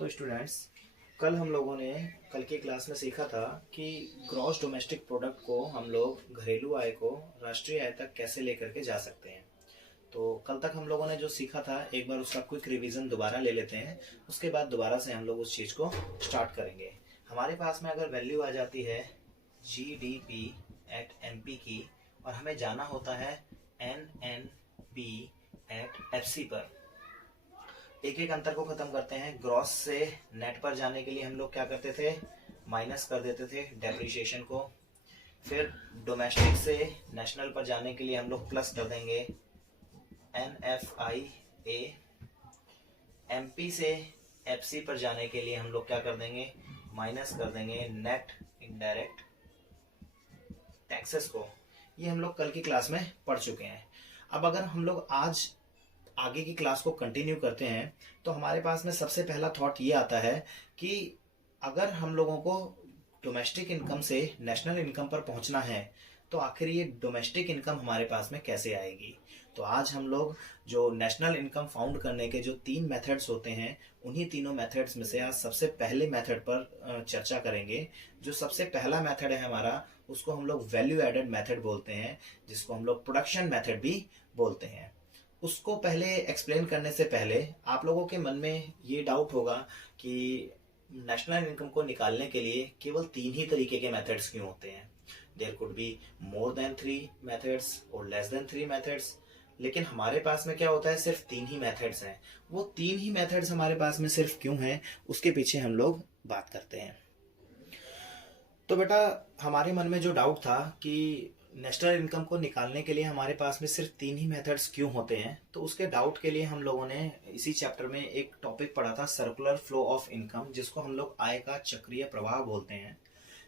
तो स्टूडेंट्स, कल हम लोगों ने कल की क्लास में सीखा था कि ग्रॉस डोमेस्टिक प्रोडक्ट को हम लोग घरेलू आय को राष्ट्रीय आय तक कैसे लेकर के जा सकते हैं। तो कल तक हम लोगों ने जो सीखा था एक बार उसका क्विक रिवीजन दोबारा ले लेते हैं। उसके बाद दोबारा से हम लोग उस चीज़ को स्टार्ट करेंगे। हमारे पास में अगर वैल्यू आ जाती है GDP एट MP की और हमें जाना होता है NNP एट FC पर, एक एक अंतर को खत्म करते हैं। ग्रॉस से नेट पर जाने के लिए हम लोग क्या करते थे, माइनस कर देते थे डेप्रिसिएशन को। फिर डोमेस्टिक से नेशनल पर जाने के लिए हम लोग प्लस कर देंगे NFIA। MP से FC पर जाने के लिए हम लोग क्या कर देंगे, माइनस कर देंगे नेट इनडायरेक्ट टैक्सेस को। ये हम लोग कल की क्लास में पढ़ चुके हैं। अब अगर हम लोग आज आगे की क्लास को कंटिन्यू करते हैं तो हमारे पास में सबसे पहला थॉट ये आता है कि अगर हम लोगों को डोमेस्टिक इनकम से नेशनल इनकम पर पहुंचना है तो आखिर ये डोमेस्टिक इनकम हमारे पास में कैसे आएगी। तो आज हम लोग जो नेशनल इनकम फाउंड करने के जो 3 मेथड्स होते हैं, उन्हीं तीनों मेथड्स में से आज सबसे पहले मेथड पर चर्चा करेंगे। जो सबसे पहला मेथड है हमारा, उसको हम लोग वैल्यू एडेड मेथड बोलते हैं, जिसको हम लोग प्रोडक्शन मेथड भी बोलते हैं। उसको पहले एक्सप्लेन करने से पहले आप लोगों के मन में ये डाउट होगा कि नेशनल इनकम को निकालने के लिए केवल 3 ही तरीके के मेथड्स क्यों होते हैं। There could be more than 3 methods और लेस देन 3 मेथड्स, लेकिन हमारे पास में क्या होता है, सिर्फ 3 ही मेथड्स हैं। वो 3 ही मेथड्स हमारे पास में सिर्फ क्यों हैं, उसके पीछे हम लोग बात करते हैं। तो बेटा, हमारे मन में जो डाउट था कि नेशनल इनकम को निकालने के लिए हमारे पास में सिर्फ 3 ही मेथड्स क्यों होते हैं, तो उसके डाउट के लिए हम लोगों ने इसी चैप्टर में एक टॉपिक पढ़ा था, सर्कुलर फ्लो ऑफ इनकम, जिसको हम लोग आय का चक्रीय प्रवाह बोलते हैं।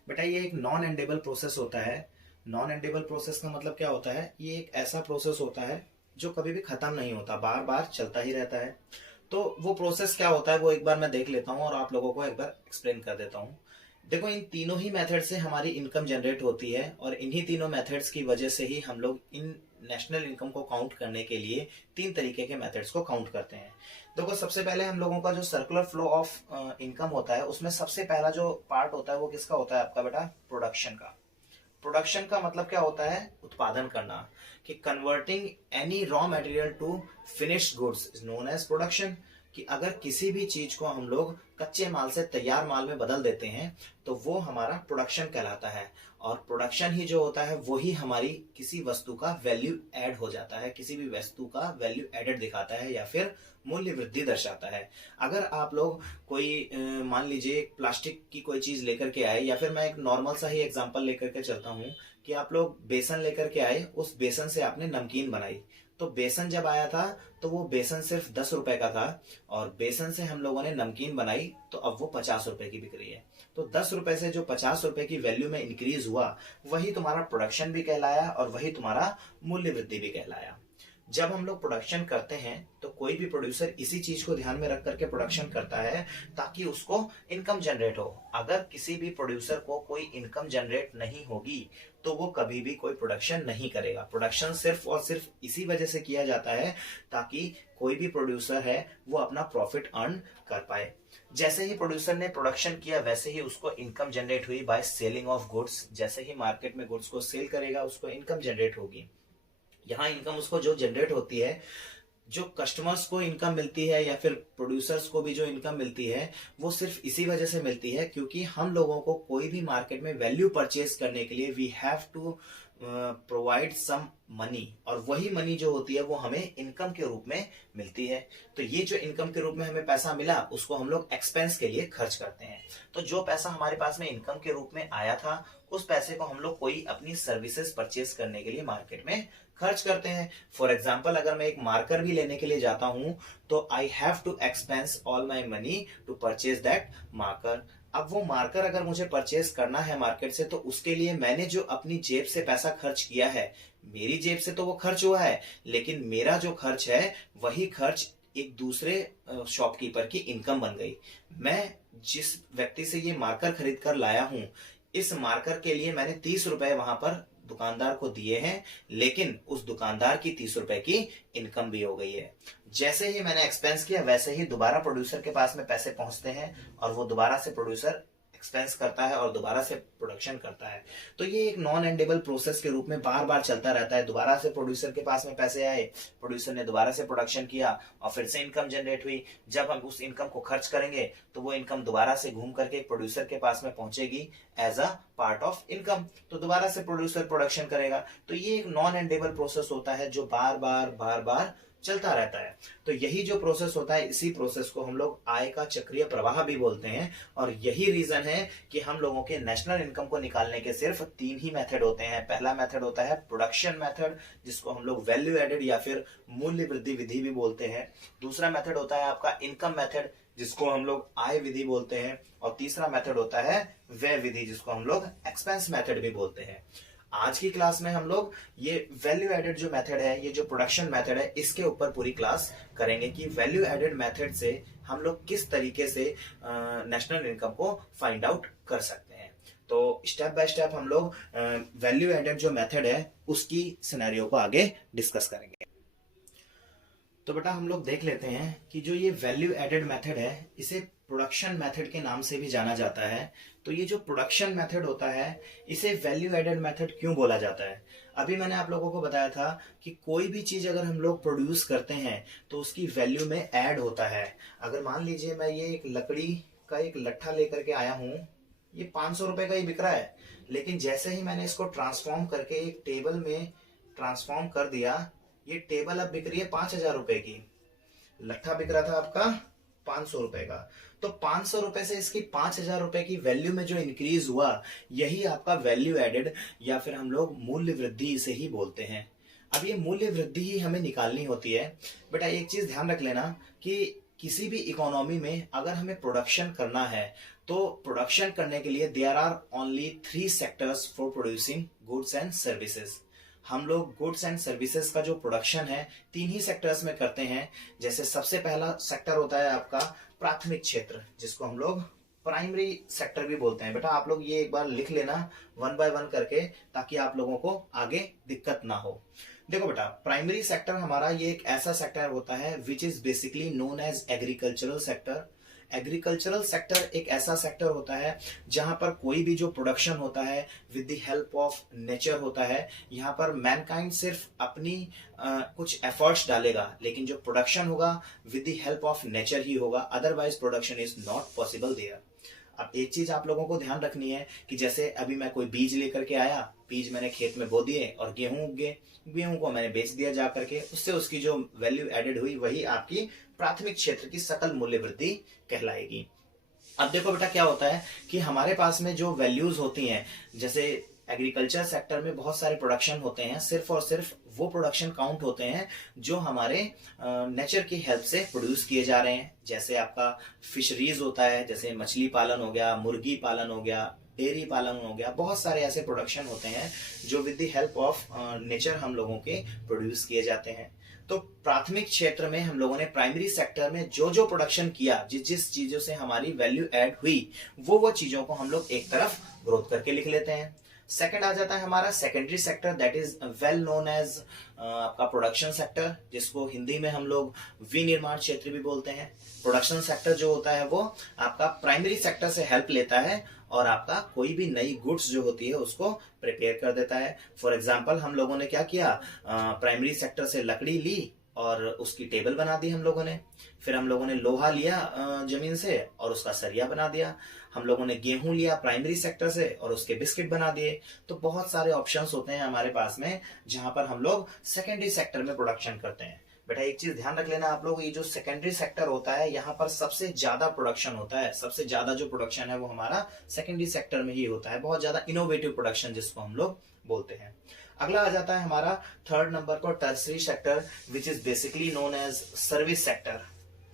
बेटा, ये एक नॉन एंडेबल प्रोसेस होता है। नॉन एंडेबल प्रोसेस का मतलब क्या होता है, ये एक ऐसा प्रोसेस होता है जो कभी भी खत्म नहीं होता, बार बार चलता ही रहता है। तो वो प्रोसेस क्या होता है वो एक बार मैं देख लेता हूँ और आप लोगों को एक बार एक्सप्लेन कर देता हूँ। देखो, इन तीनों ही मेथड से हमारी इनकम जनरेट होती है और इन्हीं तीनों मेथड्स की वजह से ही हम लोग इन नेशनल इनकम को काउंट करने के लिए 3 तरीके के मेथड्स को काउंट करते हैं। देखो, सबसे पहले हम लोगों का जो सर्कुलर फ्लो ऑफ इनकम होता है, उसमें सबसे पहला जो पार्ट होता है वो किसका होता है आपका बेटा, प्रोडक्शन का। प्रोडक्शन का मतलब क्या होता है, उत्पादन करना, कि converting any raw material to finished goods is known as production. कि अगर किसी भी चीज को हम लोग कच्चे माल से तैयार माल में बदल देते हैं तो वो हमारा प्रोडक्शन कहलाता है। और प्रोडक्शन ही जो होता है वही हमारी किसी वस्तु का वैल्यू ऐड हो जाता है, किसी भी वस्तु का वैल्यू एडेड दिखाता है या फिर मूल्य वृद्धि दर्शाता है। अगर आप लोग कोई मान लीजिए प्लास्टिक की कोई चीज लेकर के आए, या फिर मैं एक नॉर्मल सा ही एग्जांपल लेकर के चलता हूँ कि आप लोग बेसन लेकर के आए, उस बेसन से आपने नमकीन बनाई। तो बेसन जब आया था तो वो बेसन सिर्फ 10 रुपए का था और बेसन से हम लोगों ने नमकीन बनाई तो अब वो 50 रुपए की बिक रही है। तो 10 रुपए से जो 50 रुपए की वैल्यू में इंक्रीज हुआ, वही तुम्हारा प्रोडक्शन भी कहलाया और वही तुम्हारा मूल्य वृद्धि भी कहलाया। जब हम लोग प्रोडक्शन करते हैं तो कोई भी प्रोड्यूसर इसी चीज को ध्यान में रख करके प्रोडक्शन करता है ताकि उसको इनकम जनरेट हो। अगर किसी भी प्रोड्यूसर को कोई इनकम जनरेट नहीं होगी तो वो कभी भी कोई प्रोडक्शन नहीं करेगा। प्रोडक्शन सिर्फ और सिर्फ इसी वजह से किया जाता है ताकि कोई भी प्रोड्यूसर है वो अपना प्रॉफिट अर्न कर पाए। जैसे ही प्रोड्यूसर ने प्रोडक्शन किया वैसे ही उसको इनकम जनरेट हुई बाय सेलिंग ऑफ गुड्स। जैसे ही मार्केट में गुड्स को सेल करेगा उसको इनकम जनरेट होगी। यहाँ इनकम उसको जो जनरेट होती है, जो कस्टमर्स को इनकम मिलती है या फिर प्रोड्यूसर्स को भी जो इनकम मिलती है, वो सिर्फ इसी वजह से मिलती है क्योंकि हम लोगों को कोई भी मार्केट में वैल्यू परचेज करने के लिए we have to provide some money, और वही मनी जो होती है वो हमें इनकम के रूप में मिलती है। तो ये जो इनकम के रूप में हमें पैसा मिला उसको हम लोग एक्सपेंस के लिए खर्च करते हैं। तो जो पैसा हमारे पास में इनकम के रूप में आया था उस पैसे को हम लोग कोई अपनी सर्विसेज परचेज करने के लिए मार्केट में खर्च करते हैं। फॉर एग्जाम्पल, अगर मैं एक मार्कर भी लेने के लिए जाता हूं तो I have to expense all my money to purchase that marker. अब वो मार्कर अगर मुझे परचेज करना है मार्केट से तो उसके लिए मैंने जो अपनी जेब से पैसा खर्च किया है, मेरी जेब से तो वो खर्च हुआ है, लेकिन मेरा जो खर्च है वही खर्च एक दूसरे शॉपकीपर की इनकम बन गई। मैं जिस व्यक्ति से ये मार्कर खरीद कर लाया हूं, इस मार्कर के लिए मैंने 30 रुपए वहां पर दुकानदार को दिए हैं, लेकिन उस दुकानदार की 30 रुपए की इनकम भी हो गई है। जैसे ही मैंने एक्सपेंस किया वैसे ही दोबारा प्रोड्यूसर के पास में पैसे पहुंचते हैं और वो दोबारा से प्रोड्यूसर एक्सपेंस करता है और दोबारा से प्रोडक्शन करता है। तो ये एक नॉन एंडेबल प्रोसेस के रूप में बार बार चलता रहता है। दोबारा से प्रोड्यूसर के पास में पैसे आए, प्रोड्यूसर ने दोबारा से प्रोडक्शन किया और फिर से इनकम जनरेट हुई। जब हम उस इनकम को खर्च करेंगे तो वो इनकम दोबारा से घूम करके प्रोड्यूसर के पास में पहुंचेगी as a part of income, तो दोबारा से प्रोड्यूसर प्रोडक्शन करेगा। तो ये एक नॉन एंडेबल प्रोसेस होता है जो बार बार चलता रहता है। तो यही जो प्रोसेस होता है, इसी प्रोसेस को हम लोग आय का चक्रीय प्रवाह भी बोलते हैं। और यही रीजन है कि हम लोगों के नेशनल इनकम को निकालने के सिर्फ 3 ही मेथड होते हैं। पहला मेथड होता है प्रोडक्शन मेथड, जिसको हम लोग वैल्यू एडेड या फिर मूल्य वृद्धि विधि भी बोलते हैं। दूसरा मेथड होता है आपका इनकम मेथड, जिसको हम लोग आय विधि बोलते हैं। और तीसरा मेथड होता है व्यय विधि, जिसको हम लोग एक्सपेंस मेथड भी बोलते हैं। आज की क्लास में हम लोग ये वैल्यू एडेड जो मेथड है, ये जो प्रोडक्शन मेथड है, इसके ऊपर पूरी क्लास करेंगे कि वैल्यू एडेड मेथड से हम लोग किस तरीके से नेशनल इनकम को फाइंड आउट कर सकते हैं। तो स्टेप बाय स्टेप हम लोग वैल्यू एडेड जो मेथड है उसकी सिनेरियो को आगे डिस्कस करेंगे। तो बेटा हम लोग देख लेते हैं कि जो ये वैल्यू एडेड मेथड है, इसे प्रोडक्शन मेथड के नाम से भी जाना जाता है। तो ये जो प्रोडक्शन मेथड होता है, इसे वैल्यू एडेड मेथड क्यों बोला जाता है? अभी मैंने आप लोगों को बताया था कि कोई भी चीज अगर हम लोग प्रोड्यूस करते हैं तो उसकी वैल्यू में ऐड होता है। अगर मान लीजिए मैं ये एक लकड़ी का एक लट्ठा लेकर के आया हूं, ये 500 रुपए का ही बिक रहा है, लेकिन जैसे ही मैंने इसको ट्रांसफॉर्म करके एक टेबल में ट्रांसफॉर्म कर दिया, ये टेबल अब बिक रही है 5000 रुपए की। लट्ठा बिक रहा था आपका 500 रुपए का, तो 500 रुपए से इसकी 5000 रुपए की वैल्यू में जो इंक्रीज हुआ, यही आपका वैल्यू एडेड या फिर हम लोग मूल्य वृद्धि इसे ही बोलते हैं। अब ये मूल्य वृद्धि ही हमें निकालनी होती है। बेटा एक चीज ध्यान रख लेना कि किसी भी इकोनॉमी में अगर हमें प्रोडक्शन करना है तो प्रोडक्शन करने के लिए there are only 3 sectors for producing goods and services. हम लोग गुड्स एंड सर्विसेज का जो प्रोडक्शन है 3 ही सेक्टर्स में करते हैं। जैसे सबसे पहला सेक्टर होता है आपका प्राथमिक क्षेत्र, जिसको हम लोग प्राइमरी सेक्टर भी बोलते हैं। बेटा आप लोग ये एक बार लिख लेना 1 बाय 1 करके, ताकि आप लोगों को आगे दिक्कत ना हो। देखो बेटा, प्राइमरी सेक्टर हमारा ये एक ऐसा सेक्टर होता है which is basically known as agricultural sector. Agricultural sector एक ऐसा सेक्टर होता है जहां पर कोई भी जो प्रोडक्शन होता है with the help of nature होता है। यहाँ पर मैनकाइंड सिर्फ अपनी कुछ एफर्ट्स डालेगा, लेकिन जो प्रोडक्शन होगा with the help of nature ही होगा, otherwise production is not possible there. अब एक चीज आप लोगों को ध्यान रखनी है कि जैसे अभी मैं कोई बीज लेकर के आया, बीज मैंने खेत में बो दिए और गेहूं उग गए, गेहूं को मैंने बेच दिया जा करके, उससे उसकी जो वैल्यू एडेड हुई वही आपकी प्राथमिक क्षेत्र की सकल मूल्य वृद्धि कहलाएगी। अब देखो बेटा क्या होता है कि हमारे पास में जो वैल्यूज होती हैं, जैसे एग्रीकल्चर सेक्टर में बहुत सारे प्रोडक्शन होते हैं, सिर्फ और सिर्फ वो प्रोडक्शन काउंट होते हैं जो हमारे नेचर की हेल्प से प्रोड्यूस किए जा रहे हैं। जैसे आपका फिशरीज होता है, जैसे मछली पालन हो गया, मुर्गी पालन हो गया, डेयरी पालन हो गया, बहुत सारे ऐसे प्रोडक्शन होते हैं जो with the help of nature हम लोगों के प्रोड्यूस किए जाते हैं। तो प्राथमिक क्षेत्र में हम लोगों ने प्राइमरी सेक्टर में जो जो प्रोडक्शन किया, जिस चीजों से हमारी वैल्यू ऐड हुई, वो चीजों को हम लोग एक तरफ ग्रोथ करके लिख लेते हैं। सेकंड आ जाता है हमारा secondary sector, that is well known as आपका प्रोडक्शन सेक्टर, जिसको हिंदी में हम लोग विनिर्माण क्षेत्र भी बोलते हैं। प्रोडक्शन सेक्टर जो होता है वो आपका प्राइमरी सेक्टर से हेल्प लेता है और आपका कोई भी नई गुड्स जो होती है उसको प्रिपेयर कर देता है। फॉर एग्जाम्पल हम लोगों ने क्या किया, प्राइमरी सेक्टर से लकड़ी ली और उसकी टेबल बना दी हम लोगों ने। फिर हम लोगों ने लोहा लिया जमीन से और उसका सरिया बना दिया। हम लोगों ने गेहूं लिया प्राइमरी सेक्टर से और उसके बिस्किट बना दिए। तो बहुत सारे ऑप्शंस होते हैं हमारे पास में जहां पर हम लोग सेकेंडरी सेक्टर में प्रोडक्शन करते हैं। बेटा एक चीज ध्यान रख लेना आप लोग, ये जो सेकेंडरी सेक्टर होता है यहाँ पर सबसे ज्यादा प्रोडक्शन होता है। सबसे ज्यादा जो प्रोडक्शन है वो हमारा सेकेंडरी सेक्टर में ही होता है, बहुत ज्यादा इनोवेटिव प्रोडक्शन जिसको हम लोग बोलते हैं। अगला आ जाता है हमारा थर्ड नंबर पर tertiary sector, which is basically known as service sector.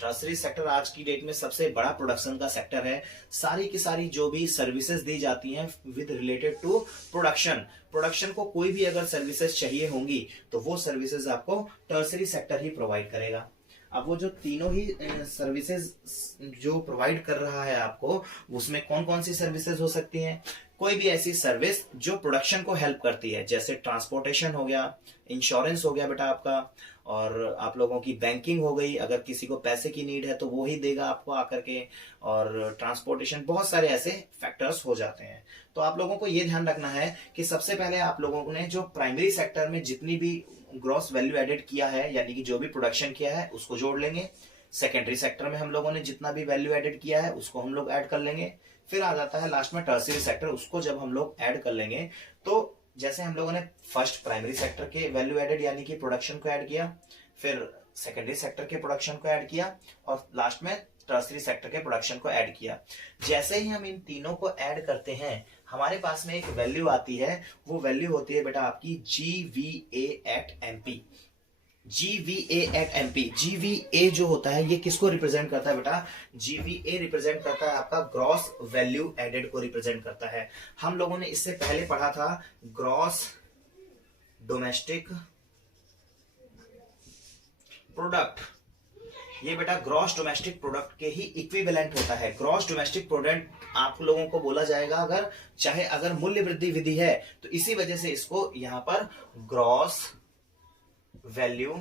Tertiary sector आज की डेट में सबसे बड़ा प्रोडक्शन का सेक्टर है। सारी की सारी जो भी सर्विसेज दी जाती हैं विद रिलेटेड टू प्रोडक्शन को कोई भी अगर सर्विसेज चाहिए होंगी तो वो सर्विसेज आपको टर्सरी सेक्टर ही प्रोवाइड करेगा। अब वो जो तीनों ही सर्विसेज जो प्रोवाइड कर रहा है आपको, उसमें कौन कौन सी सर्विसेज हो सकती हैं? कोई भी ऐसी सर्विस जो प्रोडक्शन को हेल्प करती है, जैसे ट्रांसपोर्टेशन हो गया, इंश्योरेंस हो गया बेटा आपका, और आप लोगों की बैंकिंग हो गई, अगर किसी को पैसे की नीड है तो वो ही देगा आपको आकर के, और ट्रांसपोर्टेशन, बहुत सारे ऐसे फैक्टर्स हो जाते हैं। तो आप लोगों को ये ध्यान रखना है कि सबसे पहले आप लोगों ने जो प्राइमरी सेक्टर में जितनी भी ग्रॉस वैल्यू एडेड किया है, यानी कि जो भी प्रोडक्शन किया है, उसको जोड़ लेंगे। सेकेंडरी सेक्टर में हम लोगों ने जितना भी वैल्यू एडेड किया है उसको हम लोग ऐड कर लेंगे। फिर आ जाता है लास्ट में टर्शियरी सेक्टर, उसको जब हम लोग ऐड कर लेंगे तो जैसे हम लोगों ने फर्स्ट प्राइमरी सेक्टर के वैल्यू एडेड यानी कि प्रोडक्शन को ऐड किया, फिर सेकेंडरी सेक्टर के प्रोडक्शन को ऐड किया, और लास्ट में टर्शियरी सेक्टर के प्रोडक्शन को ऐड किया। जैसे ही हम इन तीनों को ऐड करते हैं हमारे पास में एक वैल्यू आती है, वो वैल्यू होती है बेटा आपकी GVA at MP। GVA at MP, GVA जो होता है ये किसको रिप्रेजेंट करता है बेटा? GVA रिप्रेजेंट करता है आपका ग्रॉस वैल्यू एडेड को रिप्रेजेंट करता है। हम लोगों ने इससे पहले पढ़ा था ग्रॉस डोमेस्टिक प्रोडक्ट। ये बेटा ग्रॉस डोमेस्टिक प्रोडक्ट के ही इक्विवेलेंट होता है। ग्रॉस डोमेस्टिक प्रोडक्ट आप लोगों को बोला जाएगा अगर मूल्य वृद्धि विधि है, तो इसी वजह से इसको यहां पर ग्रॉस वैल्यू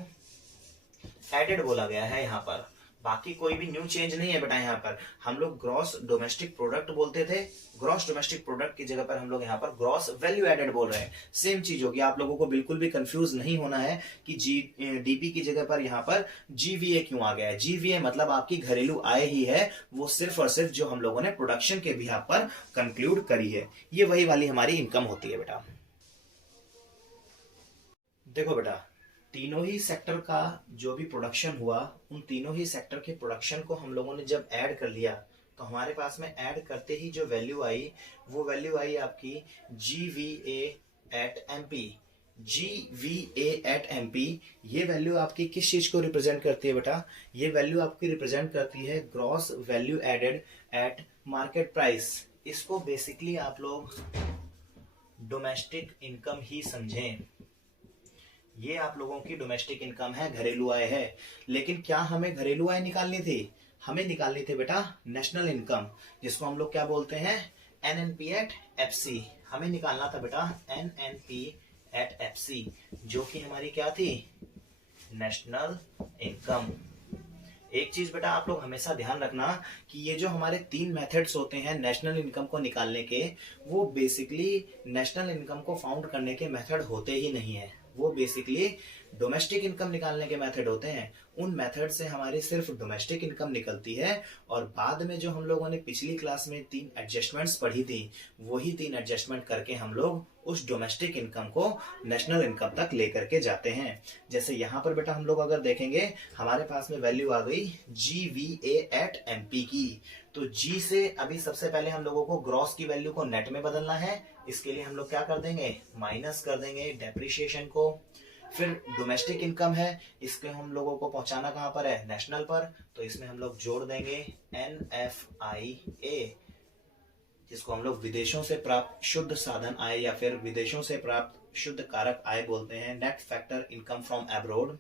एडेड बोला गया है यहां पर। बाकी कोई भी न्यू चेंज नहीं है बेटा। यहाँ पर हम लोग ग्रॉस डोमेस्टिक प्रोडक्ट बोलते थे, ग्रॉस डोमेस्टिक प्रोडक्ट की जगह पर हम लोग यहाँ पर ग्रॉस वैल्यू एडेड बोल रहे हैं। सेम चीज होगी, आप लोगों को बिल्कुल भी कंफ्यूज नहीं होना है कि डीपी की जगह पर यहाँ पर GVA क्यों आ गया है। GVA मतलब आपकी घरेलू आय ही है, वो सिर्फ और सिर्फ जो हम लोगों ने प्रोडक्शन के बिहाफ पर कंक्लूड करी है, ये वही वाली हमारी इनकम होती है बेटा। देखो बेटा, तीनों ही सेक्टर का जो भी प्रोडक्शन हुआ, उन तीनों ही सेक्टर के प्रोडक्शन को हम लोगों ने जब ऐड कर लिया तो हमारे पास में ऐड करते ही जो वैल्यू आई, वो वैल्यू आई आपकी GVA at MP। GVA at MP ये वैल्यू आपकी किस चीज को रिप्रेजेंट करती है बेटा? ये वैल्यू आपकी रिप्रेजेंट करती है gross value added at market price. इसको बेसिकली आप लोग डोमेस्टिक इनकम ही समझें। ये आप लोगों की डोमेस्टिक इनकम है, घरेलू आय है। लेकिन क्या हमें घरेलू आय निकालनी थी? हमें निकालनी थी बेटा नेशनल इनकम, जिसको हम लोग क्या बोलते हैं? NNP at FC। हमें निकालना था बेटा NNP एट FC, जो कि हमारी क्या थी? National income. एक चीज बेटा आप लोग हमेशा ध्यान रखना कि ये जो हमारे 3 मेथड्स होते हैं नेशनल इनकम को निकालने के, वो बेसिकली नेशनल इनकम को फाउंड करने के मेथड होते ही नहीं है। वो बेसिकली डोमेस्टिक इनकम निकालने के मेथड होते हैं। उन मेथड से हमारी सिर्फ डोमेस्टिक इनकम निकलती है, और बाद में जो हम लोगों ने पिछली क्लास में 3 एडजस्टमेंट्स पढ़ी थी, वही 3 एडजस्टमेंट करके हम लोग उस डोमेस्टिक इनकम को नेशनल इनकम तक लेकर के जाते हैं। जैसे यहाँ पर बेटा हम लोग अगर देखेंगे, हमारे पास में वैल्यू आ गई GVA एट MP की। तो G से अभी सबसे पहले हम लोगों को ग्रॉस की वैल्यू को नेट में बदलना है। इसके लिए हम लोग क्या कर देंगे? माइनस कर देंगे डेप्रिसिएशन को। फिर डोमेस्टिक इनकम है, इसके हम लोगों को पहुंचाना कहां पर है? नेशनल पर। तो इसमें हम लोग जोड़ देंगे NFIA, जिसको हम लोग विदेशों से प्राप्त शुद्ध साधन आय या फिर विदेशों से प्राप्त शुद्ध कारक आय बोलते हैं, net factor income from abroad.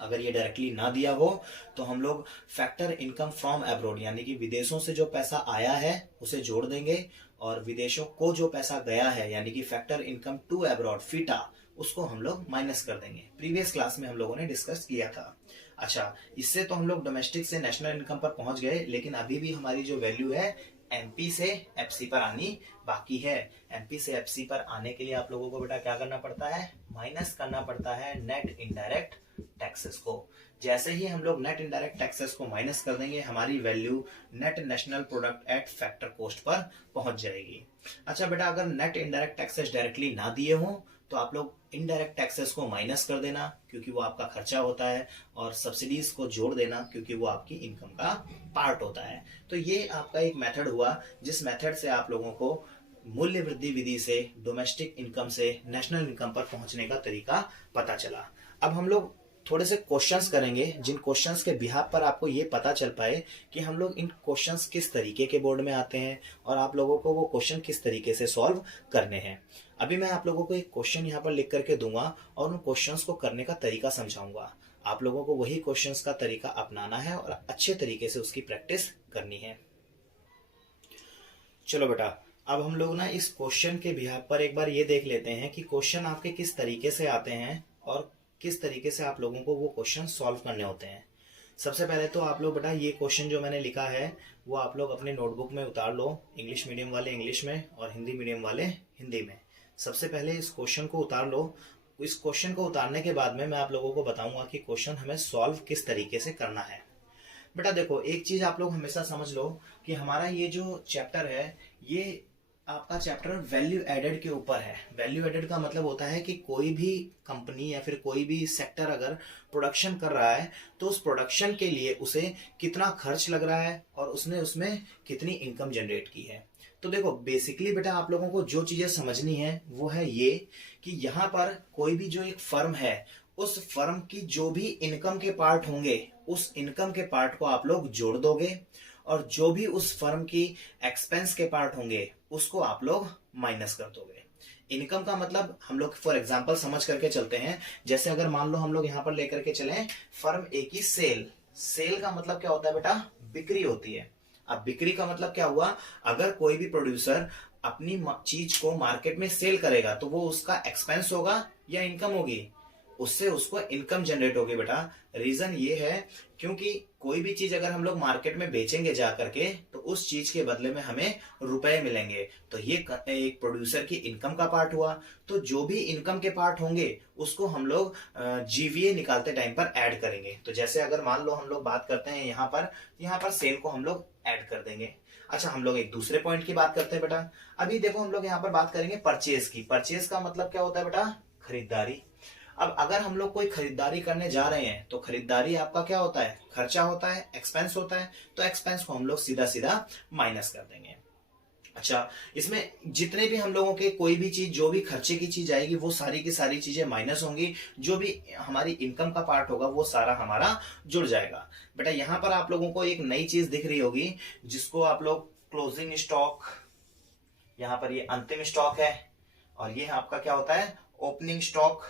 अगर ये डायरेक्टली ना दिया हो तो हम लोग फैक्टर इनकम फ्रॉम एब्रोड यानी कि विदेशों से जो पैसा आया है उसे जोड़ देंगे, और विदेशों को जो पैसा गया है यानी कि फैक्टर इनकम टू एब्रॉड फीटा, उसको हम लोग माइनस कर देंगे। प्रीवियस क्लास में हम लोगों ने डिस्कस किया था। अच्छा, इससे तो हम लोग डोमेस्टिक से नेशनल इनकम पर पहुंच गए, लेकिन अभी भी हमारी जो वैल्यू है MP से FC पर आनी बाकी है। MP से FC पर आने के लिए आप लोगों को बेटा क्या करना पड़ता है? माइनस करना पड़ता है नेट इनडायरेक्ट टैक्सेस को। जैसे ही हम लोग नेट इनडायरेक्ट टैक्सेस को माइनस कर देंगे, हमारी value net national product at factor cost per पहुंच जाएगी। अच्छा बेटा, अगर नेट इनडायरेक्ट टैक्सेस डायरेक्टली ना दिए हों तो आप लोग इनडायरेक्ट टैक्सेस को माइनस कर देना, क्योंकि वो आपका खर्चा होता है, और सब्सिडीज को जोड़ देना, क्योंकि वो आपकी इनकम का पार्ट होता है। तो ये आपका एक मेथड हुआ, जिस मेथड से आप लोगों को मूल्य वृद्धि विधि से डोमेस्टिक इनकम से नेशनल इनकम पर पहुंचने का तरीका पता चला। अब हम लोग थोड़े से क्वेश्चंस करेंगे, जिन क्वेश्चंस के बिहाफ पर आपको ये पता चल पाए कि हम लोग इन क्वेश्चंस किस तरीके के बोर्ड में आते हैं और आप लोगों को वो क्वेश्चन किस तरीके से सॉल्व करने हैं। अभी मैं आप लोगों को एक क्वेश्चन यहाँ पर लिख करके दूंगा और उन क्वेश्चंस को करने का तरीका समझाऊंगा। आप लोगों को वही क्वेश्चंस का तरीका अपनाना है और अच्छे तरीके से उसकी प्रैक्टिस करनी है। चलो बेटा, अब हम लोग ना इस क्वेश्चन के बिहाफ पर एक बार ये देख लेते हैं कि क्वेश्चन आपके किस तरीके से आते हैं और किस तरीके से आप लोगों को वो क्वेश्चन सॉल्व करने होते हैं। सबसे पहले तो आप लोग बेटा ये क्वेश्चन जो मैंने लिखा है वो आप लोग अपने नोटबुक में उतार लो, इंग्लिश मीडियम वाले इंग्लिश में और हिंदी मीडियम वाले हिंदी में। सबसे पहले इस क्वेश्चन को उतार लो। इस क्वेश्चन को उतारने के बाद में मैं आप लोगों को बताऊंगा कि क्वेश्चन हमें सॉल्व किस तरीके से करना है। बेटा देखो, एक चीज आप लोग हमेशा समझ लो कि हमारा ये जो चैप्टर है ये आपका चैप्टर वैल्यू एडेड के ऊपर है। वैल्यू एडेड का मतलब होता है कि कोई भी कंपनी या फिर कोई भी सेक्टर अगर प्रोडक्शन कर रहा है तो उस प्रोडक्शन के लिए उसे कितना खर्च लग रहा है और उसने उसमें कितनी इनकम जनरेट की है। तो देखो बेसिकली बेटा आप लोगों को जो चीजें समझनी है वो है ये कि यहाँ पर कोई भी जो एक फर्म है उस फर्म की जो भी इनकम के पार्ट होंगे उस इनकम के पार्ट को आप लोग जोड़ दोगे और जो भी उस फर्म की एक्सपेंस के पार्ट होंगे उसको आप लोग माइनस कर दोगे। इनकम का मतलब हम लोग फॉर एग्जांपल समझ करके चलते हैं। जैसे अगर मान लो हम लोग यहाँ पर लेकर के चलें फर्म ए की सेल। सेल का मतलब क्या होता है बेटा? बिक्री होती है। अब बिक्री का मतलब क्या हुआ? अगर कोई भी प्रोड्यूसर अपनी चीज को मार्केट में सेल करेगा तो वो उसका एक्सपेंस होगा या इनकम होगी? उससे उसको इनकम जनरेट होगी बेटा। रीजन ये है क्योंकि कोई भी चीज अगर हम लोग मार्केट में बेचेंगे जा करके तो उस चीज के बदले में हमें रुपए मिलेंगे। तो ये एक प्रोड्यूसर की इनकम का पार्ट हुआ। तो जो भी इनकम के पार्ट होंगे उसको हम लोग जीवीए निकालते टाइम पर ऐड करेंगे। तो जैसे अगर मान लो हम लोग बात करते हैं यहाँ पर सेल को हम लोग ऐड कर देंगे। अच्छा, हम लोग एक दूसरे पॉइंट की बात करते हैं बेटा। अभी देखो हम लोग यहाँ पर बात करेंगे परचेज की। परचेज का मतलब क्या होता है बेटा? खरीदारी। अब अगर हम लोग कोई खरीदारी करने जा रहे हैं तो खरीदारी आपका क्या होता है? खर्चा होता है, एक्सपेंस होता है। तो एक्सपेंस को हम लोग सीधा सीधा माइनस कर देंगे। अच्छा, इसमें जितने भी हम लोगों के कोई भी चीज जो भी खर्चे की चीज आएगी वो सारी की सारी चीजें माइनस होंगी। जो भी हमारी इनकम का पार्ट होगा वो सारा हमारा जुड़ जाएगा। बेटा यहाँ पर आप लोगों को एक नई चीज दिख रही होगी जिसको आप लोग क्लोजिंग स्टॉक, यहाँ पर ये अंतिम स्टॉक है और ये आपका क्या होता है? ओपनिंग स्टॉक,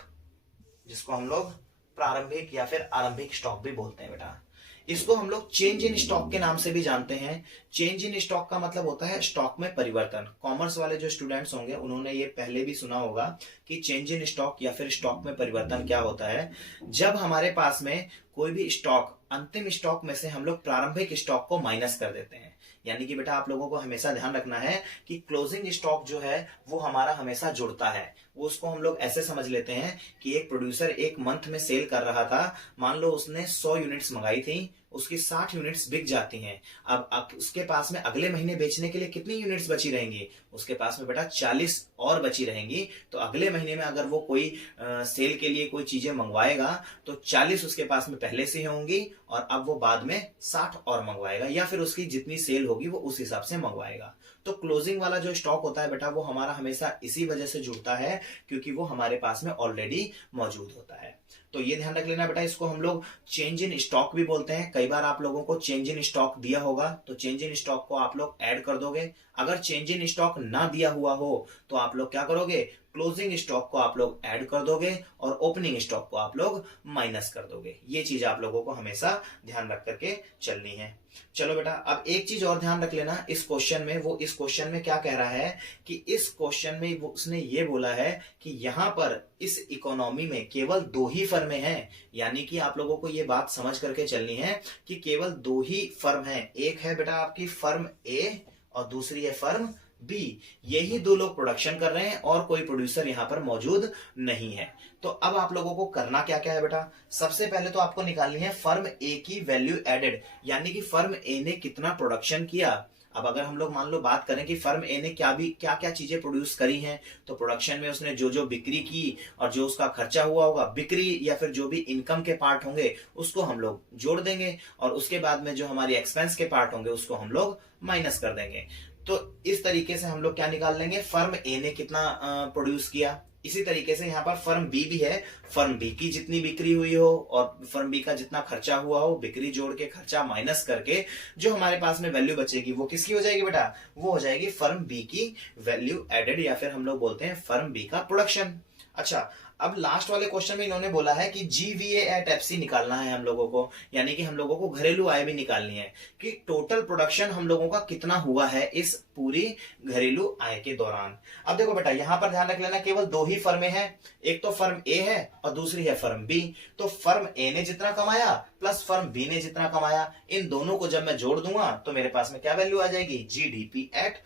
जिसको हम लोग प्रारंभिक या फिर आरंभिक स्टॉक भी बोलते हैं बेटा। इसको हम लोग चेंज इन स्टॉक के नाम से भी जानते हैं। चेंज इन स्टॉक का मतलब होता है स्टॉक में परिवर्तन। कॉमर्स वाले जो स्टूडेंट्स होंगे उन्होंने ये पहले भी सुना होगा कि चेंज इन स्टॉक या फिर स्टॉक में परिवर्तन क्या होता है। जब हमारे पास में कोई भी स्टॉक अंतिम स्टॉक में से हम लोग प्रारंभिक स्टॉक को माइनस कर देते हैं। यानी कि बेटा आप लोगों को हमेशा ध्यान रखना है कि क्लोजिंग स्टॉक जो है वो हमारा हमेशा जुड़ता है। वो उसको हम लोग ऐसे समझ लेते हैं कि एक प्रोड्यूसर एक मंथ में सेल कर रहा था, मान लो उसने 100 यूनिट्स मंगाई थी, उसकी 60 यूनिट्स बिक जाती हैं। अब उसके पास में अगले महीने बेचने के लिए कितनी यूनिट्स बची रहेंगी? उसके पास में बेटा 40 और बची रहेंगी। तो अगले महीने में अगर वो कोई सेल के लिए कोई चीजें मंगवाएगा तो 40 उसके पास में पहले से होंगी और अब वो बाद में 60 और मंगवाएगा या फिर उसकी जितनी सेल होगी वो उस हिसाब से मंगवाएगा। तो क्लोजिंग वाला जो स्टॉक होता है बेटा वो हमारा हमेशा इसी वजह से जुड़ता है क्योंकि वो हमारे पास में ऑलरेडी मौजूद होता है। तो ये ध्यान रख लेना बेटा। इसको हम लोग चेंज इन स्टॉक भी बोलते हैं। कई बार आप लोगों को चेंज इन स्टॉक दिया होगा तो चेंज इन स्टॉक को आप लोग ऐड कर दोगे। अगर चेंज इन स्टॉक ना दिया हुआ हो तो आप लोग क्या करोगे? क्लोजिंग स्टॉक को आप लोग ऐड कर दोगे और ओपनिंग स्टॉक को आप लोग माइनस कर दोगे। ये चीज आप लोगों को हमेशा ध्यान रख करके चलनी है। चलो बेटा, अब एक चीज और ध्यान रख लेना इस क्वेश्चन में। वो इस क्वेश्चन में क्या कह रहा है कि इस क्वेश्चन में उसने ये बोला है कि यहाँ पर इस इकोनॉमी में केवल 2 ही फर्में हैं। यानी कि आप लोगों को ये बात समझ करके चलनी है कि केवल 2 ही फर्म हैं। एक है बेटा आपकी फर्म ए और दूसरी है फर्म बी। यही 2 लोग प्रोडक्शन कर रहे हैं और कोई प्रोड्यूसर यहाँ पर मौजूद नहीं है। तो अब आप लोगों को करना क्या क्या है बेटा? सबसे पहले तो आपको निकालनी है फर्म ए की वैल्यू एडेड, यानी कि फर्म ए ने कितना प्रोडक्शन किया। अब अगर हम लोग मान लो बात करें कि फर्म ए ने क्या क्या चीजें प्रोड्यूस करी हैं, तो प्रोडक्शन में उसने जो जो बिक्री की और जो उसका खर्चा हुआ होगा, बिक्री या फिर जो भी इनकम के पार्ट होंगे उसको हम लोग जोड़ देंगे और उसके बाद में जो हमारी एक्सपेंस के पार्ट होंगे उसको हम लोग माइनस कर देंगे। तो इस तरीके से हम लोग क्या निकाल लेंगे? फर्म ए ने कितना प्रोड्यूस किया। इसी तरीके से यहाँ पर फर्म बी भी है। फर्म बी की जितनी बिक्री हुई हो और फर्म बी का जितना खर्चा हुआ हो, बिक्री जोड़ के खर्चा माइनस करके जो हमारे पास में वैल्यू बचेगी वो किसकी हो जाएगी बेटा? वो हो जाएगी फर्म बी की वैल्यू एडेड या फिर हम लोग बोलते हैं फर्म बी का प्रोडक्शन। अच्छा, अब लास्ट वाले क्वेश्चन में इन्होंने बोला है कि जीवीए एट एफसी निकालना है हम लोगों को, यानी कि हम लोगों को घरेलू आय भी निकालनी है कि टोटल प्रोडक्शन हम लोगों का कितना हुआ है इस पूरी घरेलू आय के दौरान। अब देखो बेटा यहां पर ध्यान रख लेना, केवल दो ही फर्में हैं, एक तो फर्म ए है और दूसरी है फर्म बी। तो फर्म ए ने जितना कमाया प्लस फर्म बी ने जितना कमाया, इन दोनों को जब मैं जोड़ दूंगा तो मेरे पास में क्या वैल्यू आ जाएगी, जीडीपी एट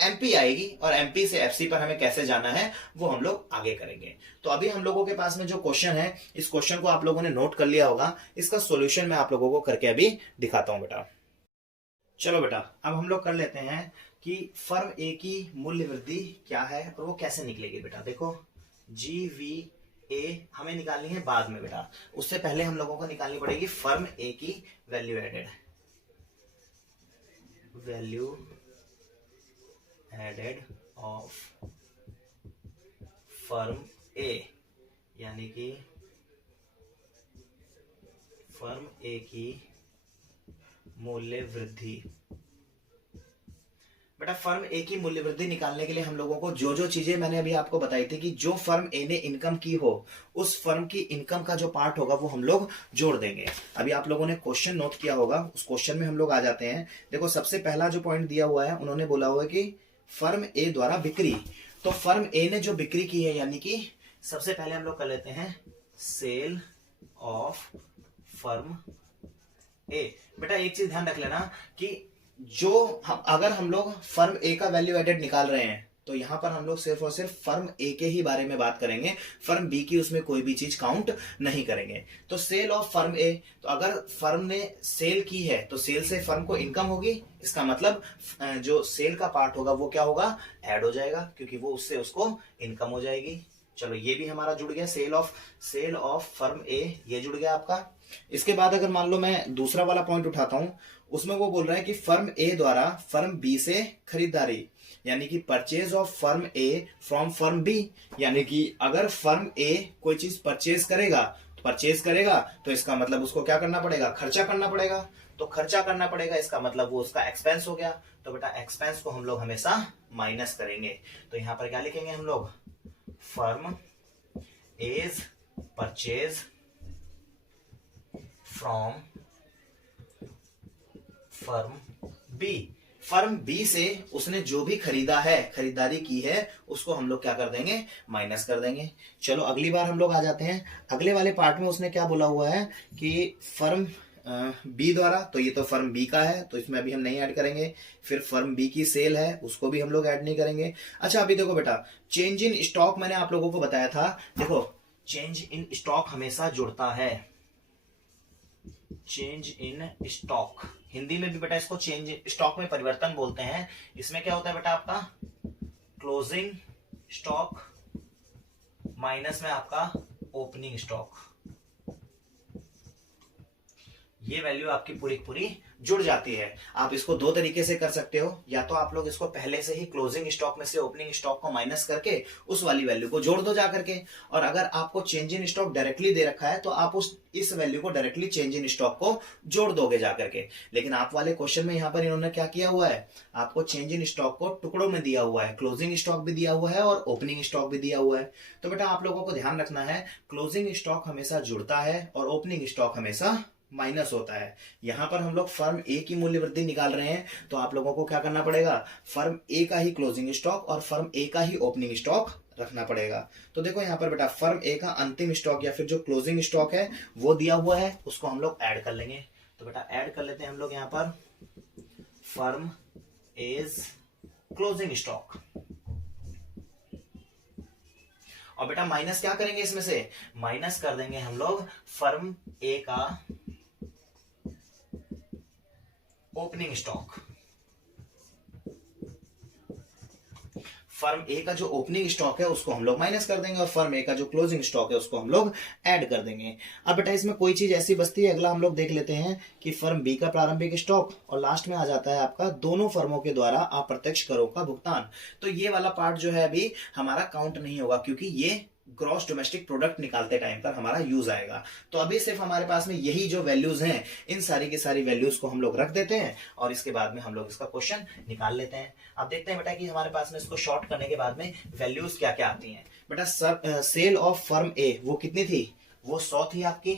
एमपी आएगी। और एमपी से एफसी पर हमें कैसे जाना है वो हम लोग आगे करेंगे। तो अभी हम लोगों के पास में जो क्वेश्चन है, इस क्वेश्चन को आप लोगों ने नोट कर लिया होगा, इसका सॉल्यूशन मैं आप लोगों को करके अभी दिखाता हूं बेटा। चलो बेटा अब हम लोग कर लेते हैं कि फर्म ए की मूल्य वृद्धि क्या है और वो कैसे निकलेगी। बेटा देखो GVA हमें निकालनी है बाद में बेटा, उससे पहले हम लोगों को निकालनी पड़ेगी फर्म ए की वैल्यू एडेड ऑफ फर्म ए, यानी कि फर्म ए की मूल्य वृद्धि। बेटा फर्म ए की मूल्य वृद्धि निकालने के लिए हम लोगों को जो जो चीजें मैंने अभी आपको बताई थी कि जो फर्म ए ने इनकम की हो उस फर्म की इनकम का जो पार्ट होगा वो हम लोग जोड़ देंगे। अभी आप लोगों ने क्वेश्चन नोट किया होगा, उस क्वेश्चन में हम लोग आ जाते हैं। देखो सबसे पहला जो पॉइंट दिया हुआ है, उन्होंने बोला हुआ है कि फर्म ए द्वारा बिक्री। तो फर्म ए ने जो बिक्री की है, यानी कि सबसे पहले हम लोग कर लेते हैं सेल ऑफ फर्म ए। बेटा एक चीज ध्यान रख लेना कि अगर हम लोग फर्म ए का वैल्यू एडेड निकाल रहे हैं तो यहां पर हम लोग सिर्फ और सिर्फ फर्म ए के ही बारे में बात करेंगे, फर्म बी की उसमें कोई भी चीज काउंट नहीं करेंगे। तो सेल ऑफ फर्म ए, तो अगर फर्म ने सेल की है तो सेल से फर्म को इनकम होगी, इसका मतलब जो सेल का पार्ट होगा वो क्या होगा, ऐड हो जाएगा, क्योंकि वो उससे उसको इनकम हो जाएगी। चलो ये भी हमारा जुड़ गया, सेल ऑफ फर्म ए ये जुड़ गया आपका। इसके बाद अगर मान लो मैं दूसरा वाला पॉइंट उठाता हूं, उसमें वो बोल रहा है कि फर्म ए द्वारा फर्म बी से खरीदारी, यानी कि purchase of firm A from firm B, यानी कि अगर फर्म ए कोई चीज परचेज करेगा तो इसका मतलब उसको क्या करना पड़ेगा, खर्चा करना पड़ेगा। तो खर्चा करना पड़ेगा, इसका मतलब वो उसका एक्सपेंस हो गया। तो बेटा एक्सपेंस को हम लोग हमेशा माइनस करेंगे। तो यहां पर क्या लिखेंगे हम लोग, firm A's purchase from firm B, firm B से उसने जो भी खरीदा है, खरीदारी की है, उसको हम लोग क्या कर देंगे, माइनस कर देंगे। चलो अगली बार हम लोग आ जाते हैं, अगले वाले पार्ट में उसने क्या बोला हुआ है कि फर्म बी द्वारा, तो ये तो फर्म बी का है तो इसमें अभी हम नहीं ऐड करेंगे। फिर फर्म बी की सेल है, उसको भी हम लोग ऐड नहीं करेंगे। अच्छा अभी देखो बेटा, चेंज इन स्टॉक मैंने आप लोगों को बताया था। देखो चेंज इन स्टॉक हमेशा जुड़ता है, चेंज इन स्टॉक, हिंदी में भी बेटा इसको चेंज स्टॉक में परिवर्तन बोलते हैं। इसमें क्या होता है बेटा, आपका क्लोजिंग स्टॉक माइनस में आपका ओपनिंग स्टॉक, ये वैल्यू आपकी पूरी पूरी जुड़ जाती है। आप इसको दो तरीके से कर सकते हो, या तो आप लोग इसको पहले से ही क्लोजिंग स्टॉक में से ओपनिंग स्टॉक को माइनस करके उस वाली वैल्यू को जोड़ दो जा करके, और अगर आपको चेंज इन स्टॉक डायरेक्टली दे रखा है तो आप इस वैल्यू को डायरेक्टली चेंज इन स्टॉक को जोड़ दोगे जा करके। लेकिन आप वाले क्वेश्चन में यहां पर इन्होंने क्या किया हुआ है, आपको चेंज इन स्टॉक को टुकड़ों में दिया हुआ है, क्लोजिंग स्टॉक भी दिया हुआ है और ओपनिंग स्टॉक भी दिया हुआ है। तो बेटा आप लोगों को ध्यान रखना है, क्लोजिंग स्टॉक हमेशा जुड़ता है और ओपनिंग स्टॉक हमेशा माइनस होता है। यहां पर हम लोग फर्म ए की मूल्य वृद्धि निकाल रहे हैं, तो आप लोगों को क्या करना पड़ेगा, फर्म ए का ही क्लोजिंग स्टॉक और फर्म ए का ही ओपनिंग स्टॉक रखना पड़ेगा। तो देखो यहां पर बेटा फर्म ए का अंतिम स्टॉक या फिर जो क्लोजिंग स्टॉक है वो दिया हुआ है, उसको हम लोग ऐड कर लेंगे। तो बेटा ऐड कर लेते हैं हम लोग यहां पर फर्म एज क्लोजिंग स्टॉक, और बेटा माइनस क्या करेंगे, इसमें से माइनस कर देंगे हम लोग फर्म ए का ओपनिंग स्टॉक। फर्म ए का जो ओपनिंग स्टॉक है उसको हम लोग माइनस कर देंगे और फर्म ए का जो क्लोजिंग स्टॉक है उसको हम लोग ऐड कर देंगे। अब बेटा इसमें कोई चीज ऐसी बचती है, अगला हम लोग देख लेते हैं कि फर्म बी का प्रारंभिक स्टॉक, और लास्ट में आ जाता है आपका दोनों फर्मों के द्वारा अप्रत्यक्ष करों का भुगतान। तो ये वाला पार्ट जो है अभी हमारा काउंट नहीं होगा, क्योंकि ये ग्रॉस डोमेस्टिक प्रोडक्ट निकालते टाइम पर हमारा यूज आएगा। तो अभी सिर्फ हमारे पास में यही जो वैल्यूज हैं, इन सारी की सारी वैल्यूज को हम लोग रख देते हैं और इसके बाद में हम लोग इसका क्वेश्चन निकाल लेते हैं। अब देखते हैं बेटा कि हमारे पास में इसको शॉर्ट करने के बाद में वैल्यूज क्या क्या आती हैं। बेटा सेल ऑफ फर्म ए वो कितनी थी, वो 100 थी आपकी,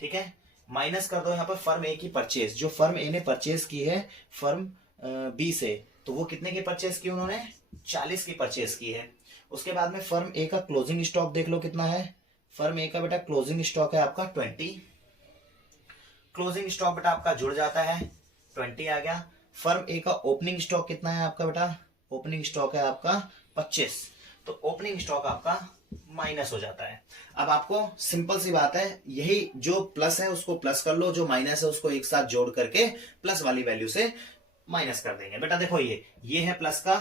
ठीक है। माइनस कर दो यहाँ पर फर्म ए की परचेज, जो फर्म ए ने परचेज की है फर्म बी से, तो वो कितने की परचेज की उन्होंने, 40 की परचेज की है। उसके बाद में फर्म ए का क्लोजिंग स्टॉक देख लो कितना है, फर्म ए का बेटा क्लोजिंग स्टॉक है आपका 20, क्लोजिंग स्टॉक बेटा आपका जुड़ जाता है 20 आ गया। फर्म ए का ओपनिंग स्टॉक कितना है आपका बेटा, ओपनिंग स्टॉक है आपका 25, तो ओपनिंग स्टॉक आपका माइनस हो जाता है। अब आपको सिंपल सी बात है, यही जो प्लस है उसको प्लस कर लो, जो माइनस है उसको एक साथ जोड़ करके प्लस वाली वैल्यू से माइनस कर देंगे। बेटा देखो ये है प्लस का,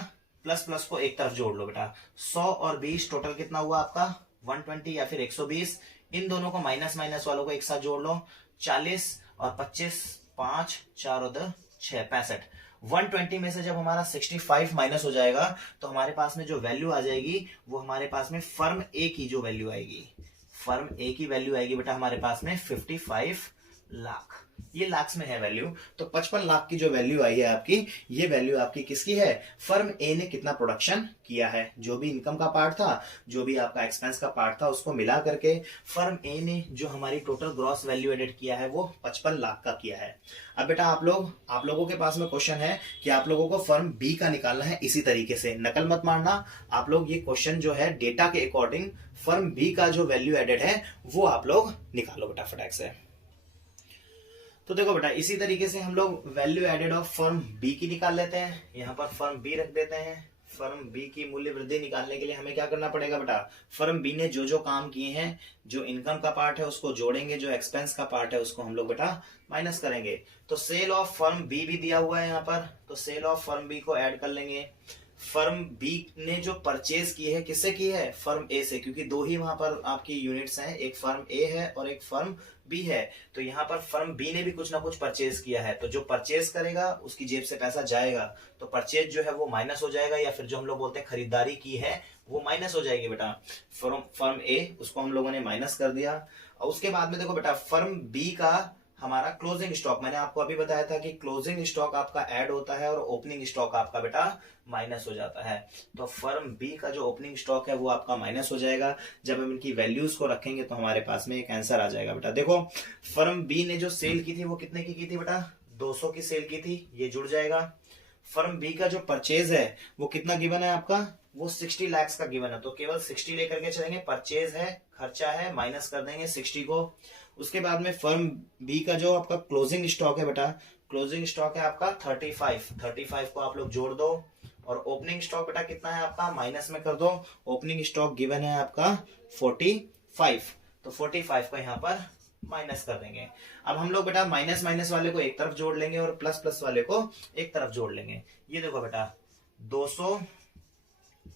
प्लस प्लस को एक तरफ जोड़ लो बेटा, 100 और 20 टोटल कितना हुआ आपका 120 या फिर 120, इन दोनों को माइनस माइनस वालों को एक साथ जोड़ लो, 40 और 25, 5 4 और 6 65, 120 में से जब हमारा 65 माइनस हो जाएगा तो हमारे पास में जो वैल्यू आ जाएगी वो हमारे पास में फर्म ए की जो वैल्यू आएगी, फर्म ए की वैल्यू आएगी बेटा हमारे पास में 55 लाख, ये लाख में है वैल्यू। तो 55 लाख की जो वैल्यू आई है आपकी, ये वैल्यू आपकी किसकी है, फर्म ए ने कितना प्रोडक्शन किया है, जो भी इनकम का पार्ट था, जो भी आपका एक्सपेंस का पार्ट था, उसको मिला करके फर्म ए ने जो हमारी टोटल ग्रॉस वैल्यू एडेड किया है वो 55 लाख का किया है। अब बेटा आप लोगों के पास में क्वेश्चन है कि आप लोगों को फर्म बी का निकालना है, इसी तरीके से नकल मत मारना, आप लोग ये क्वेश्चन जो है डेटा के अकॉर्डिंग फर्म बी का जो वैल्यू एडेड है वो आप लोग निकालो बेटा फटाक से। तो देखो बेटा इसी तरीके से हम लोग value added of firm B की निकाल लेते हैं, यहाँ पर फर्म बी रख देते हैं। फर्म बी की मूल्य वृद्धि निकालने के लिए हमें क्या करना पड़ेगा बेटा, फर्म बी ने जो जो काम किए हैं, जो इनकम का पार्ट है उसको जोड़ेंगे, जो एक्सपेंस का पार्ट है उसको हम लोग बेटा माइनस करेंगे। तो सेल ऑफ फर्म बी भी दिया हुआ है यहाँ पर, तो सेल ऑफ फर्म बी को ऐड कर लेंगे। फर्म बी ने जो परचेज की है किससे की है, फर्म ए से, क्योंकि दो ही वहां पर आपकी यूनिट्स हैं, एक फर्म ए है और एक फर्म बी है, तो यहाँ पर फर्म बी ने भी कुछ ना कुछ परचेज किया है, तो जो परचेज करेगा उसकी जेब से पैसा जाएगा, तो परचेज जो है वो माइनस हो जाएगा, या फिर जो हम लोग बोलते हैं खरीदारी की है वो माइनस हो जाएगी बेटा। फर्म ए उसको हम लोगों ने माइनस कर दिया। और उसके बाद में देखो बेटा फर्म बी का हमारा क्लोजिंग स्टॉक, मैंने आपको अभी बताया था कि क्लोजिंग स्टॉक आपका ऐड होता है और ओपनिंग स्टॉक आपका बेटा माइनस हो जाता है। तो फर्म बी का जो ओपनिंग स्टॉक है वो आपका माइनस हो जाएगा। जब हम इनकी वैल्यूज को रखेंगे तो हमारे पास में एक आंसर आ जाएगा बेटा। देखो फर्म बी ने जो सेल की थी वो कितने की थी बेटा, 200 की सेल की थी, ये जुड़ जाएगा। फर्म बी का जो परचेज है वो कितना गिवन है आपका, वो 60 लाख का गिवन है, तो केवल 60 लेकर के चलेंगे, परचेज है, खर्चा है, माइनस कर देंगे 60 को। उसके बाद में फर्म बी का जो आपका क्लोजिंग स्टॉक है बेटा, क्लोजिंग स्टॉक है आपका 35 को आप लोग जोड़ दो, और ओपनिंग स्टॉक बेटा कितना है आपका, माइनस में कर दो। ओपनिंग स्टॉक गिवन है आपका 45, तो 45 को यहाँ पर माइनस कर देंगे। अब हम लोग बेटा माइनस माइनस वाले को एक तरफ जोड़ लेंगे और प्लस प्लस वाले को एक तरफ जोड़ लेंगे। ये देखो बेटा 200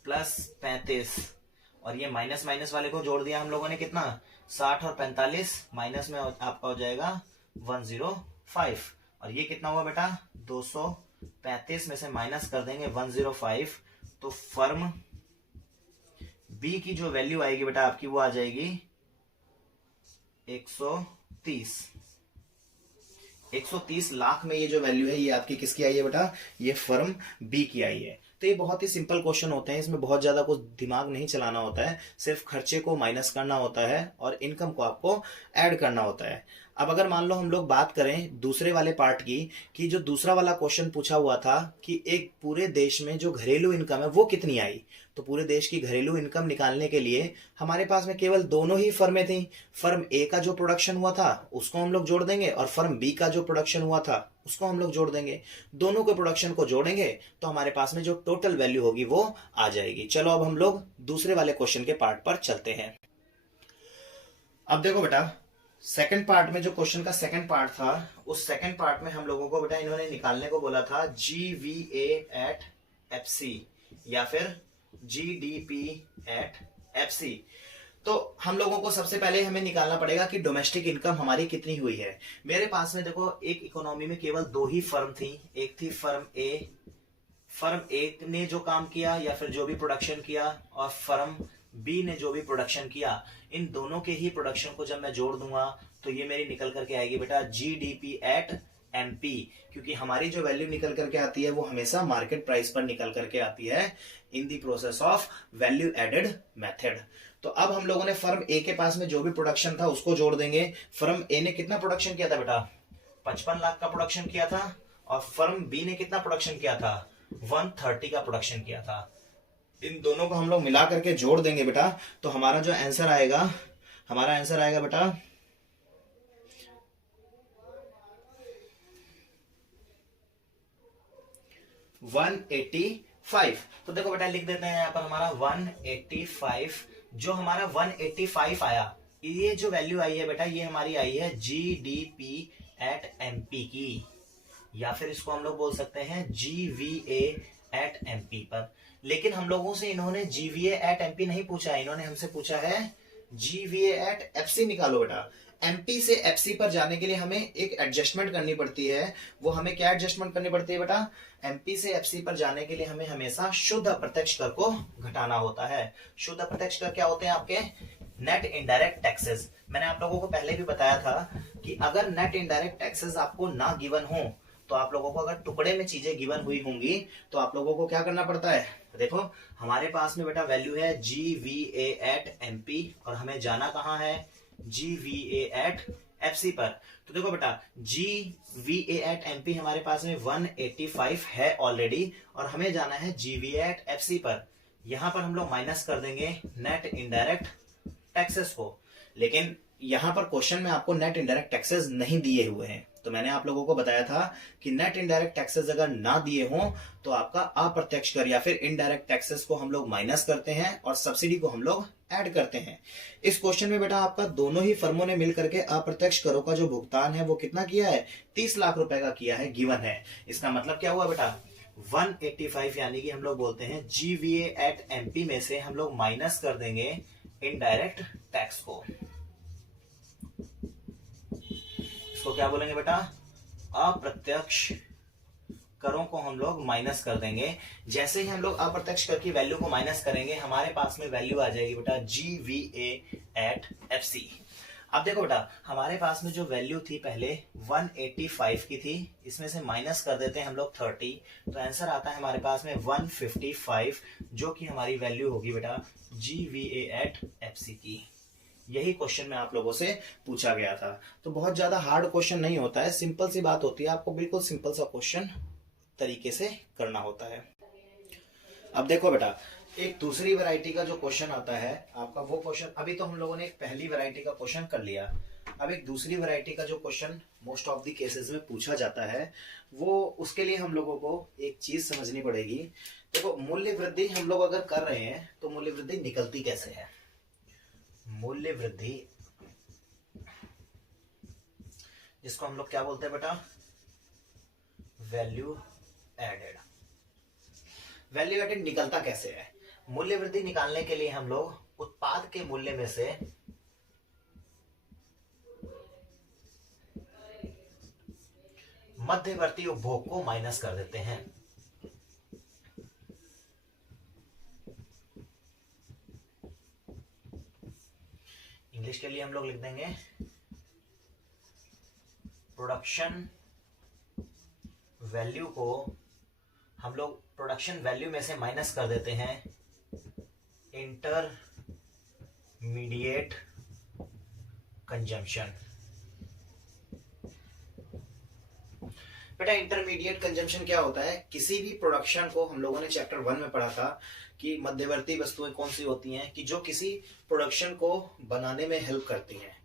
प्लस 35, और ये माइनस माइनस वाले को जोड़ दिया हम लोगों ने, कितना 60 और 45, माइनस में आपका हो जाएगा 105, और ये कितना हुआ बेटा 235 में से माइनस कर देंगे 105, तो फर्म बी की जो वैल्यू आएगी बेटा आपकी वो आ जाएगी 130 लाख में ये जो वैल्यू है ये आपकी किसकी आई है बेटा, ये फर्म बी की आई है। तो ये बहुत ही सिंपल क्वेश्चन होते हैं, इसमें बहुत ज्यादा कुछ दिमाग नहीं चलाना होता है, सिर्फ खर्चे को माइनस करना होता है और इनकम को आपको ऐड करना होता है। अब अगर मान लो हम लोग बात करें दूसरे वाले पार्ट की, कि जो दूसरा वाला क्वेश्चन पूछा हुआ था कि एक पूरे देश में जो घरेलू इनकम है वो कितनी आई, तो पूरे देश की घरेलू इनकम निकालने के लिए हमारे पास में केवल दोनों ही फर्में थी। फर्म ए का जो प्रोडक्शन हुआ था उसको हम लोग जोड़ देंगे, और फर्म बी का जो प्रोडक्शन हुआ था उसको हम लोग जोड़ देंगे। दोनों के प्रोडक्शन को जोड़ेंगे तो हमारे पास में जो टोटल वैल्यू होगी वो आ जाएगी। चलो अब हम लोग दूसरे वाले क्वेश्चन के पार्ट पर चलते हैं। अब देखो बेटा सेकंड पार्ट में जो क्वेश्चन का सेकंड पार्ट था, उस सेकंड पार्ट में हम लोगों को बेटा इन्होंने निकालने को बोला था GVA एट FC या फिर GDP एट FC। तो हम लोगों को सबसे पहले हमें निकालना पड़ेगा कि डोमेस्टिक इनकम हमारी कितनी हुई है। मेरे पास में देखो एक इकोनॉमी में केवल दो ही फर्म थी, एक थी फर्म ए, फर्म ए ने जो काम किया या फिर जो भी प्रोडक्शन किया, और फर्म बी ने जो भी प्रोडक्शन किया, इन दोनों के ही प्रोडक्शन को जब मैं जोड़ दूंगा तो ये मेरी निकल करके आएगी बेटा जीडीपी एट एमपी, क्योंकि हमारी जो वैल्यू निकल करके आती है वो हमेशा मार्केट प्राइस पर निकल करके आती है in the process of value added method. तो अब हम लोगों ने फर्म ए के पास में जो भी प्रोडक्शन था उसको जोड़ देंगे। फर्म ए ने कितना प्रोडक्शन किया था बेटा? 55 लाख का प्रोडक्शन किया था। और फर्म बी ने कितना प्रोडक्शन किया था? 130 का प्रोडक्शन किया था। इन दोनों को हम लोग मिला करके जोड़ देंगे बेटा, तो हमारा जो आंसर आएगा, हमारा आंसर आएगा बेटा 185। तो देखो बेटा लिख देते हैं यहाँ पर हमारा 185। जो हमारा 185 आया, ये जो वैल्यू आई है बेटा ये हमारी आई है जीडीपी एट एमपी की, या फिर इसको हम लोग बोल सकते हैं जीवीए एट एमपी पर। लेकिन हम लोगों से इन्होंने जीवीए एट एमपी नहीं पूछा है, इन्होंने हमसे पूछा है जीवीए एट एफसी निकालो बेटा। एमपी से एफसी पर जाने के लिए हमें एक एडजस्टमेंट करनी पड़ती है। वो हमें क्या एडजस्टमेंट करनी पड़ती है बेटा? एमपी से एफसी पर जाने के लिए हमें हमेशा शुद्ध अप्रत्यक्ष कर को घटाना होता है। शुद्ध अप्रत्यक्ष कर क्या होते हैं आपके? Net indirect taxes. मैंने आप लोगों को पहले भी बताया था कि अगर नेट इनडायरेक्ट टैक्सेस आपको ना गिवन हो, तो आप लोगों को अगर टुकड़े में चीजें गिवन हुई होंगी तो आप लोगों को क्या करना पड़ता है? देखो हमारे पास में बेटा वैल्यू है जीवीए एट एमपी और हमें जाना कहाँ है? जीवीए एट एफसी पर। तो देखो बेटा जीवीए एट एमपी हमारे पास में 185 है ऑलरेडी और हमें जाना है जीवीए एट एफसी पर। यहां पर हम लोग माइनस कर देंगे नेट इनडायरेक्ट टैक्सेस को। लेकिन यहां पर क्वेश्चन में आपको नेट इनडायरेक्ट टैक्सेस नहीं दिए हुए हैं, तो मैंने आप लोगों को बताया था कि नेट इनडायरेक्ट टैक्सेस अगर ना दिए हों तो आपका अप्रत्यक्ष कर या फिर इनडायरेक्ट टैक्सेस को हम लोग माइनस करते हैं और सब्सिडी को हम लोग ऐड करते हैं। इस क्वेश्चन में बेटा आपका दोनों ही फर्मों ने मिलकर के अप्रत्यक्ष करों का जो भुगतान है वो कितना किया है? 30 लाख रुपए का किया है, गिवन है। इसका मतलब क्या हुआ बेटा? 185 यानी कि हम लोग बोलते हैं जीवीए एट एमपी में से हम लोग माइनस कर देंगे इनडायरेक्ट टैक्स को। इसको क्या बोलेंगे बेटा? अप्रत्यक्ष करों को हम लोग माइनस कर देंगे। जैसे ही हम लोग अप्रत्यक्ष कर की वैल्यू को माइनस करेंगे हमारे पास में वैल्यू आ जाएगी बेटा जीवीए एट एफसी। अब देखो बेटा हमारे पास में जो वैल्यू थी पहले 185 की थी, इसमें से माइनस कर देते हैं हम लोग 30, तो आंसर आता है हमारे पास में 155, जो कि हमारी वैल्यू होगी बेटा जीवीए एट एफसी की। यही क्वेश्चन में आप लोगों से पूछा गया था। तो बहुत ज्यादा हार्ड क्वेश्चन नहीं होता है, सिंपल सी बात होती है, आपको बिल्कुल सिंपल सा क्वेश्चन तरीके से करना होता है। अब देखो बेटा एक दूसरी वैरायटी का जो क्वेश्चन आता है आपका, वो क्वेश्चन अभी तो हम लोगों ने एक पहली वैरायटी का क्वेश्चन कर लिया। अब एक दूसरी वैरायटी का जो question most of the cases में पूछा जाता है, वो उसके लिए हम लोगों को एक चीज समझनी पड़ेगी। देखो मूल्य वृद्धि हम लोग अगर कर रहे हैं तो मूल्य वृद्धि निकलती कैसे है? मूल्य वृद्धि जिसको हम लोग क्या बोलते हैं बेटा? Value added. वैल्यू एडेड निकलता कैसे है? मूल्य वृद्धि निकालने के लिए हम लोग उत्पाद के मूल्य में से मध्यवर्ती उपभोग को माइनस कर देते हैं। इंग्लिश के लिए हम लोग लिख देंगे प्रोडक्शन वैल्यू को हम लोग प्रोडक्शन वैल्यू में से माइनस कर देते हैं इंटरमीडिएट कंजम्पशन। बेटा इंटरमीडिएट कंजम्पशन क्या होता है? किसी भी प्रोडक्शन को हम लोगों ने चैप्टर 1 में पढ़ा था कि मध्यवर्ती वस्तुएं कौन सी होती हैं कि जो किसी प्रोडक्शन को बनाने में हेल्प करती हैं।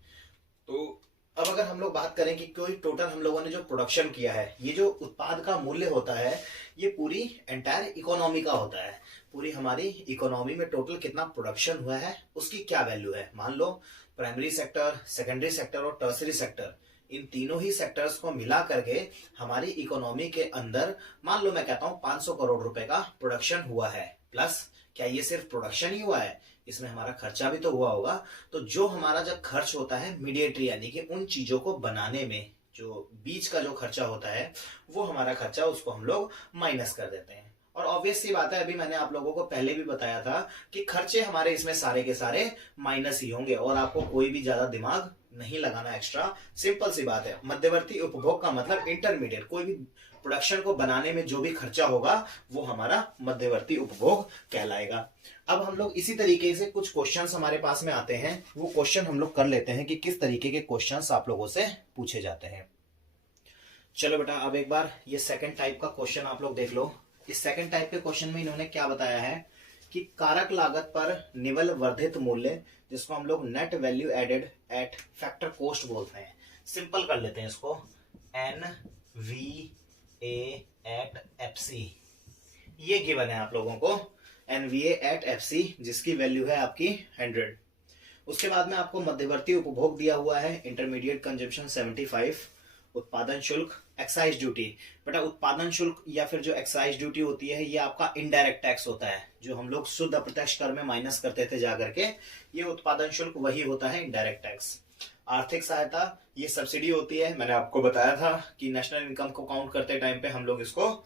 तो अब अगर हम लोग बात करें कि कोई टोटल हम लोगों ने जो प्रोडक्शन किया है, ये जो उत्पाद का मूल्य होता है ये पूरी एंटायर इकोनॉमी का होता है। पूरी हमारी इकोनॉमी में टोटल कितना प्रोडक्शन हुआ है उसकी क्या वैल्यू है। मान लो प्राइमरी सेक्टर, सेकेंडरी सेक्टर और टर्सरी सेक्टर, इन तीनों ही सेक्टर्स को मिला करके हमारी इकोनॉमी के अंदर मान लो मैं कहता हूं 500 करोड़ रुपए का प्रोडक्शन हुआ है। प्लस क्या ये सिर्फ प्रोडक्शन ही हुआ है? इसमें हमारा खर्चा भी तो हुआ होगा। तो जो हमारा जब खर्च होता है मीडिएटरी यानी कि उन चीजों को बनाने में जो बीच का जो खर्चा होता है वो हमारा खर्चा, उसको हम लोग माइनस कर देते हैं। और ऑब्वियस सी बात है, अभी मैंने आप लोगों को पहले भी बताया था कि खर्चे हमारे इसमें सारे के सारे माइनस ही होंगे और आपको कोई भी ज्यादा दिमाग नहीं लगाना एक्स्ट्रा। सिंपल सी बात है, मध्यवर्ती उपभोग का मतलब इंटरमीडिएट, कोई भी प्रोडक्शन को बनाने में जो भी खर्चा होगा वो हमारा मध्यवर्ती उपभोग कहलाएगा। अब हम लोग इसी तरीके से कुछ क्वेश्चंस हमारे पास में आते हैं, वो क्वेश्चन हम लोग कर लेते हैं कि किस तरीके के क्वेश्चंस आप लोगों से पूछे जाते हैं। चलो बेटा, अब एक बार ये सेकंड टाइप का क्वेश्चन आप लोग देख लो। इस सेकंड टाइप के क्वेश्चन में इन्होंने क्या बताया है कि कारक लागत पर निवल वर्धित मूल्य, जिसको हम लोग net value added at factor cost बोलते हैं। सिंपल कर लेते हैं इसको, NVA एट FC, ये गिवन है आप लोगों को, NVA एट FC, जिसकी वैल्यू है आपकी 100। उसके बाद में आपको मध्यवर्ती उपभोग दिया हुआ है, इंटरमीडिएट कंजम्पशन 75, उत्पादन शुल्क, एक्साइज ड्यूटी। बेटा उत्पादन शुल्क या फिर जो एक्साइज ड्यूटी होती है ये आपका इनडायरेक्ट टैक्स होता है, जो हम लोग शुद्ध अप्रत्यक्ष कर में माइनस करते थे जाकर के, ये उत्पादन शुल्क वही होता है इनडायरेक्ट टैक्स। आर्थिक सहायता ये सब्सिडी होती है, मैंने आपको बताया था कि नेशनल इनकम को काउंट करते टाइम पे हम लोग इसको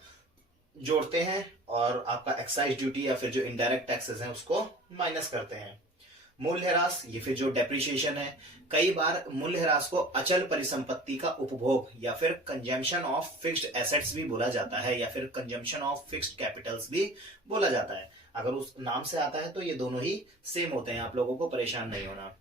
जोड़ते हैं और आपका एक्साइज ड्यूटी या फिर जो इनडायरेक्ट टैक्सेस हैं उसको माइनस करते हैं। मूल्यह्रास ये फिर जो डेप्रिसिएशन है, कई बार मूल्यह्रास को अचल परिसंपत्ति का उपभोग या फिर कंजम्पशन ऑफ फिक्स्ड एसेट्स भी बोला जाता है, या फिर कंजम्पशन ऑफ फिक्स्ड कैपिटल्स भी बोला जाता है। अगर उस नाम से आता है तो ये दोनों ही सेम होते हैं, आप लोगों को परेशान नहीं होना।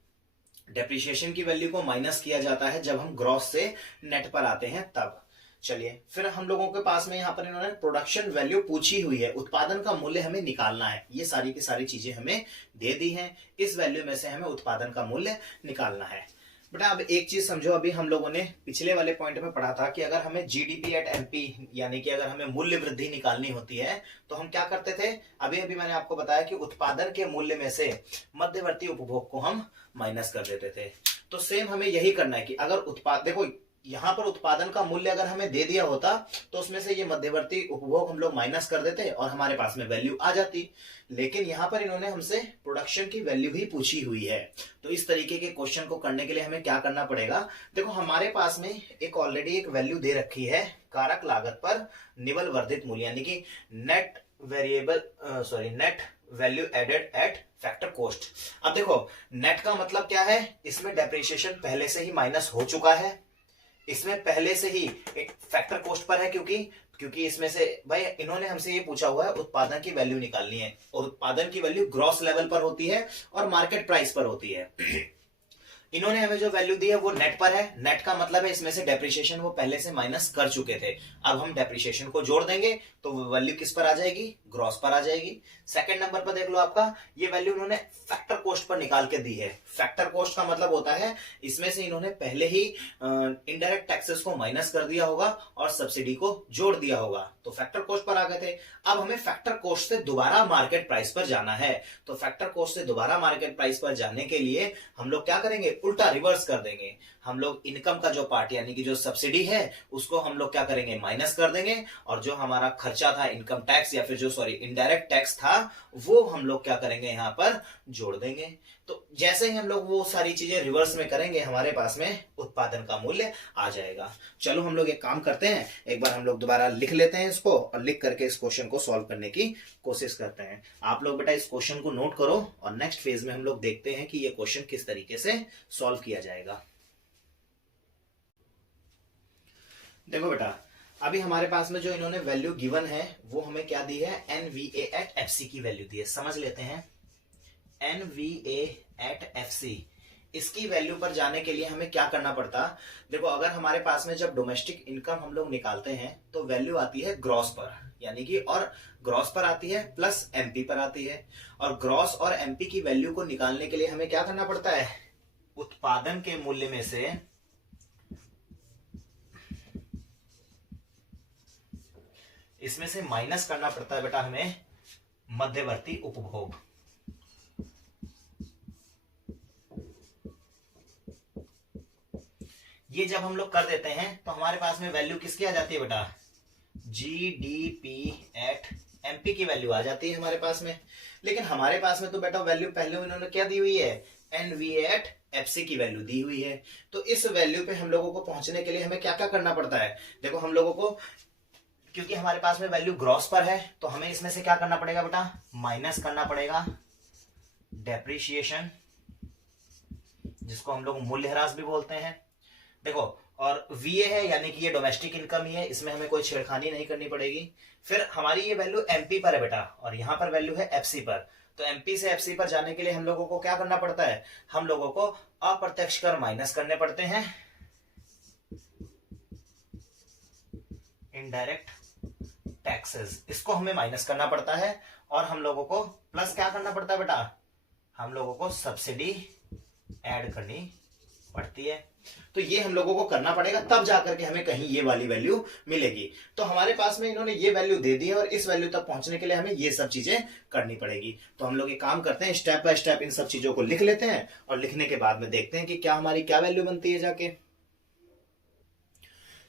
डेप्रिसिएशन की वैल्यू को माइनस किया जाता है जब हम ग्रॉस से नेट पर आते हैं तब। चलिए फिर हम लोगों के पास में यहाँ पर इन्होंने प्रोडक्शन वैल्यू पूछी हुई है, उत्पादन का मूल्य हमें निकालना है। ये सारी की सारी चीजें हमें दे दी हैं, इस वैल्यू में से हमें उत्पादन का मूल्य निकालना है। बेटा अब एक चीज समझो, अभी हम लोगों ने पिछले वाले पॉइंट में पढ़ा था कि अगर हमें GDP एट MP यानी कि अगर हमें मूल्य वृद्धि निकालनी होती है तो हम क्या करते थे। अभी अभी मैंने आपको बताया कि उत्पादन के मूल्य में से मध्यवर्ती उपभोग को हम माइनस कर देते थे। तो सेम हमें यही करना है कि अगर देखो यहां पर उत्पादन का मूल्य अगर हमें दे दिया होता तो उसमें से ये मध्यवर्ती उपभोग हम लोग माइनस कर देते और हमारे पास में वैल्यू आ जाती, लेकिन यहां पर इन्होंने हमसे प्रोडक्शन की वैल्यू ही पूछी हुई है। तो इस तरीके के क्वेश्चन को करने के लिए हमें क्या करना पड़ेगा, देखो हमारे पास में एक ऑलरेडी एक वैल्यू दे रखी है, कारक लागत पर निवल वर्धित मूल्य यानी कि net value added at factor cost. अब देखो नेट का मतलब क्या है, इसमें डेप्रिसिएशन पहले से ही माइनस हो चुका है, इसमें पहले से ही एक फैक्टर कॉस्ट पर है, क्योंकि इसमें से भाई इन्होंने हमसे ये पूछा हुआ है उत्पादन की वैल्यू निकालनी है, और उत्पादन की वैल्यू ग्रॉस लेवल पर होती है और मार्केट प्राइस पर होती है। इन्होंने हमें जो वैल्यू दी है वो नेट पर है, नेट का मतलब है इसमें से डेप्रिसिएशन वो पहले से माइनस कर चुके थे। अब हम डेप्रिसिएशन को जोड़ देंगे तो वो वैल्यू किस पर आ जाएगी, ग्रॉस पर आ जाएगी। सेकंड नंबर पर देख लो, आपका ये वैल्यू इन्होंने फैक्टर कॉस्ट पर निकाल के दी है। फैक्टर कॉस्ट का मतलब होता है इसमें से इन्होंने पहले ही इनडायरेक्ट टैक्सेस को माइनस कर दिया होगा और सब्सिडी को जोड़ दिया होगा, तो फैक्टर कॉस्ट पर आ गए थे। अब हमें फैक्टर कॉस्ट से दोबारा मार्केट प्राइस पर जाना है, तो फैक्टर कॉस्ट से दोबारा मार्केट प्राइस पर जाने के लिए हम लोग क्या करेंगे, उल्टा रिवर्स कर देंगे। हम लोग इनकम का जो पार्ट यानी कि जो सब्सिडी है उसको हम लोग क्या करेंगे, माइनस कर देंगे, और जो हमारा खर्चा था इनकम टैक्स या फिर जो इनडायरेक्ट टैक्स था वो हम लोग क्या करेंगे, यहाँ पर जोड़ देंगे। तो जैसे ही हम लोग वो सारी चीजें रिवर्स में करेंगे हमारे पास में उत्पादन का मूल्य आ जाएगा। चलो हम लोग एक काम करते हैं, एक बार हम लोग दोबारा लिख लेते हैं इसको और लिख करके इस क्वेश्चन को सॉल्व करने की कोशिश करते हैं। आप लोग बेटा इस क्वेश्चन को नोट करो और नेक्स्ट फेज में हम लोग देखते हैं कि ये क्वेश्चन किस तरीके से सॉल्व किया जाएगा। देखो बेटा अभी हमारे पास में जो इन्होंने वैल्यू गिवन है वो हमें क्या दी है, NVA एट FC की वैल्यू दी है। समझ लेते हैं, NVA एट FC, इसकी वैल्यू पर जाने के लिए हमें क्या करना पड़ता। देखो अगर हमारे पास में जब डोमेस्टिक इनकम हम लोग निकालते हैं तो वैल्यू आती है ग्रॉस पर, यानी कि और ग्रॉस पर आती है प्लस MP पर आती है, और ग्रॉस और MP की वैल्यू को निकालने के लिए हमें क्या करना पड़ता है, उत्पादन के मूल्य में से इसमें से माइनस करना पड़ता है बेटा हमें मध्यवर्ती उपभोग। ये जब हम लोग कर देते हैं तो हमारे पास में वैल्यू किसकी आ जाती है बेटा, GDP एट MP की वैल्यू आ जाती है हमारे पास में। लेकिन हमारे पास में तो बेटा वैल्यू पहले इन्होंने क्या दी हुई है, NVA एट FC की वैल्यू दी हुई है। तो इस वैल्यू पे हम लोगों को पहुंचने के लिए हमें क्या क्या करना पड़ता है, देखो हम लोगों को क्योंकि हमारे पास में वैल्यू ग्रॉस पर है तो हमें इसमें से क्या करना पड़ेगा बेटा, माइनस करना पड़ेगा डेप्रिशिएशन, जिसको हम लोग मूल्यह्रास भी बोलते हैं। देखो, और वीए है यानी कि ये डोमेस्टिक इनकम ही है, इसमें हमें कोई छेड़खानी नहीं करनी पड़ेगी। फिर हमारी ये वैल्यू एमपी पर है बेटा, और यहां पर वैल्यू है एफसी पर। तो एमपी से एफसी पर जाने के लिए हम लोगों को क्या करना पड़ता है, हम लोगों को अप्रत्यक्ष कर माइनस करने पड़ते हैं, इनडायरेक्ट टैक्सेस, इसको हमें माइनस करना पड़ता है। और हम लोगों को प्लस क्या करना पड़ता है बेटा, हम लोगों को सब्सिडी ऐड करनी पड़ती है। तो ये हम लोगों को करना पड़ेगा, तब जाकर के हमें कहीं ये वाली वैल्यू मिलेगी। तो हमारे पास में इन्होंने ये वैल्यू दे दी है और इस वैल्यू तक पहुंचने के लिए हमें ये सब चीजें करनी पड़ेगी। तो हम लोग एक काम करते हैं, स्टेप बाय स्टेप इन सब चीजों को लिख लेते हैं और लिखने के बाद में देखते हैं कि क्या हमारी क्या वैल्यू बनती है जाके।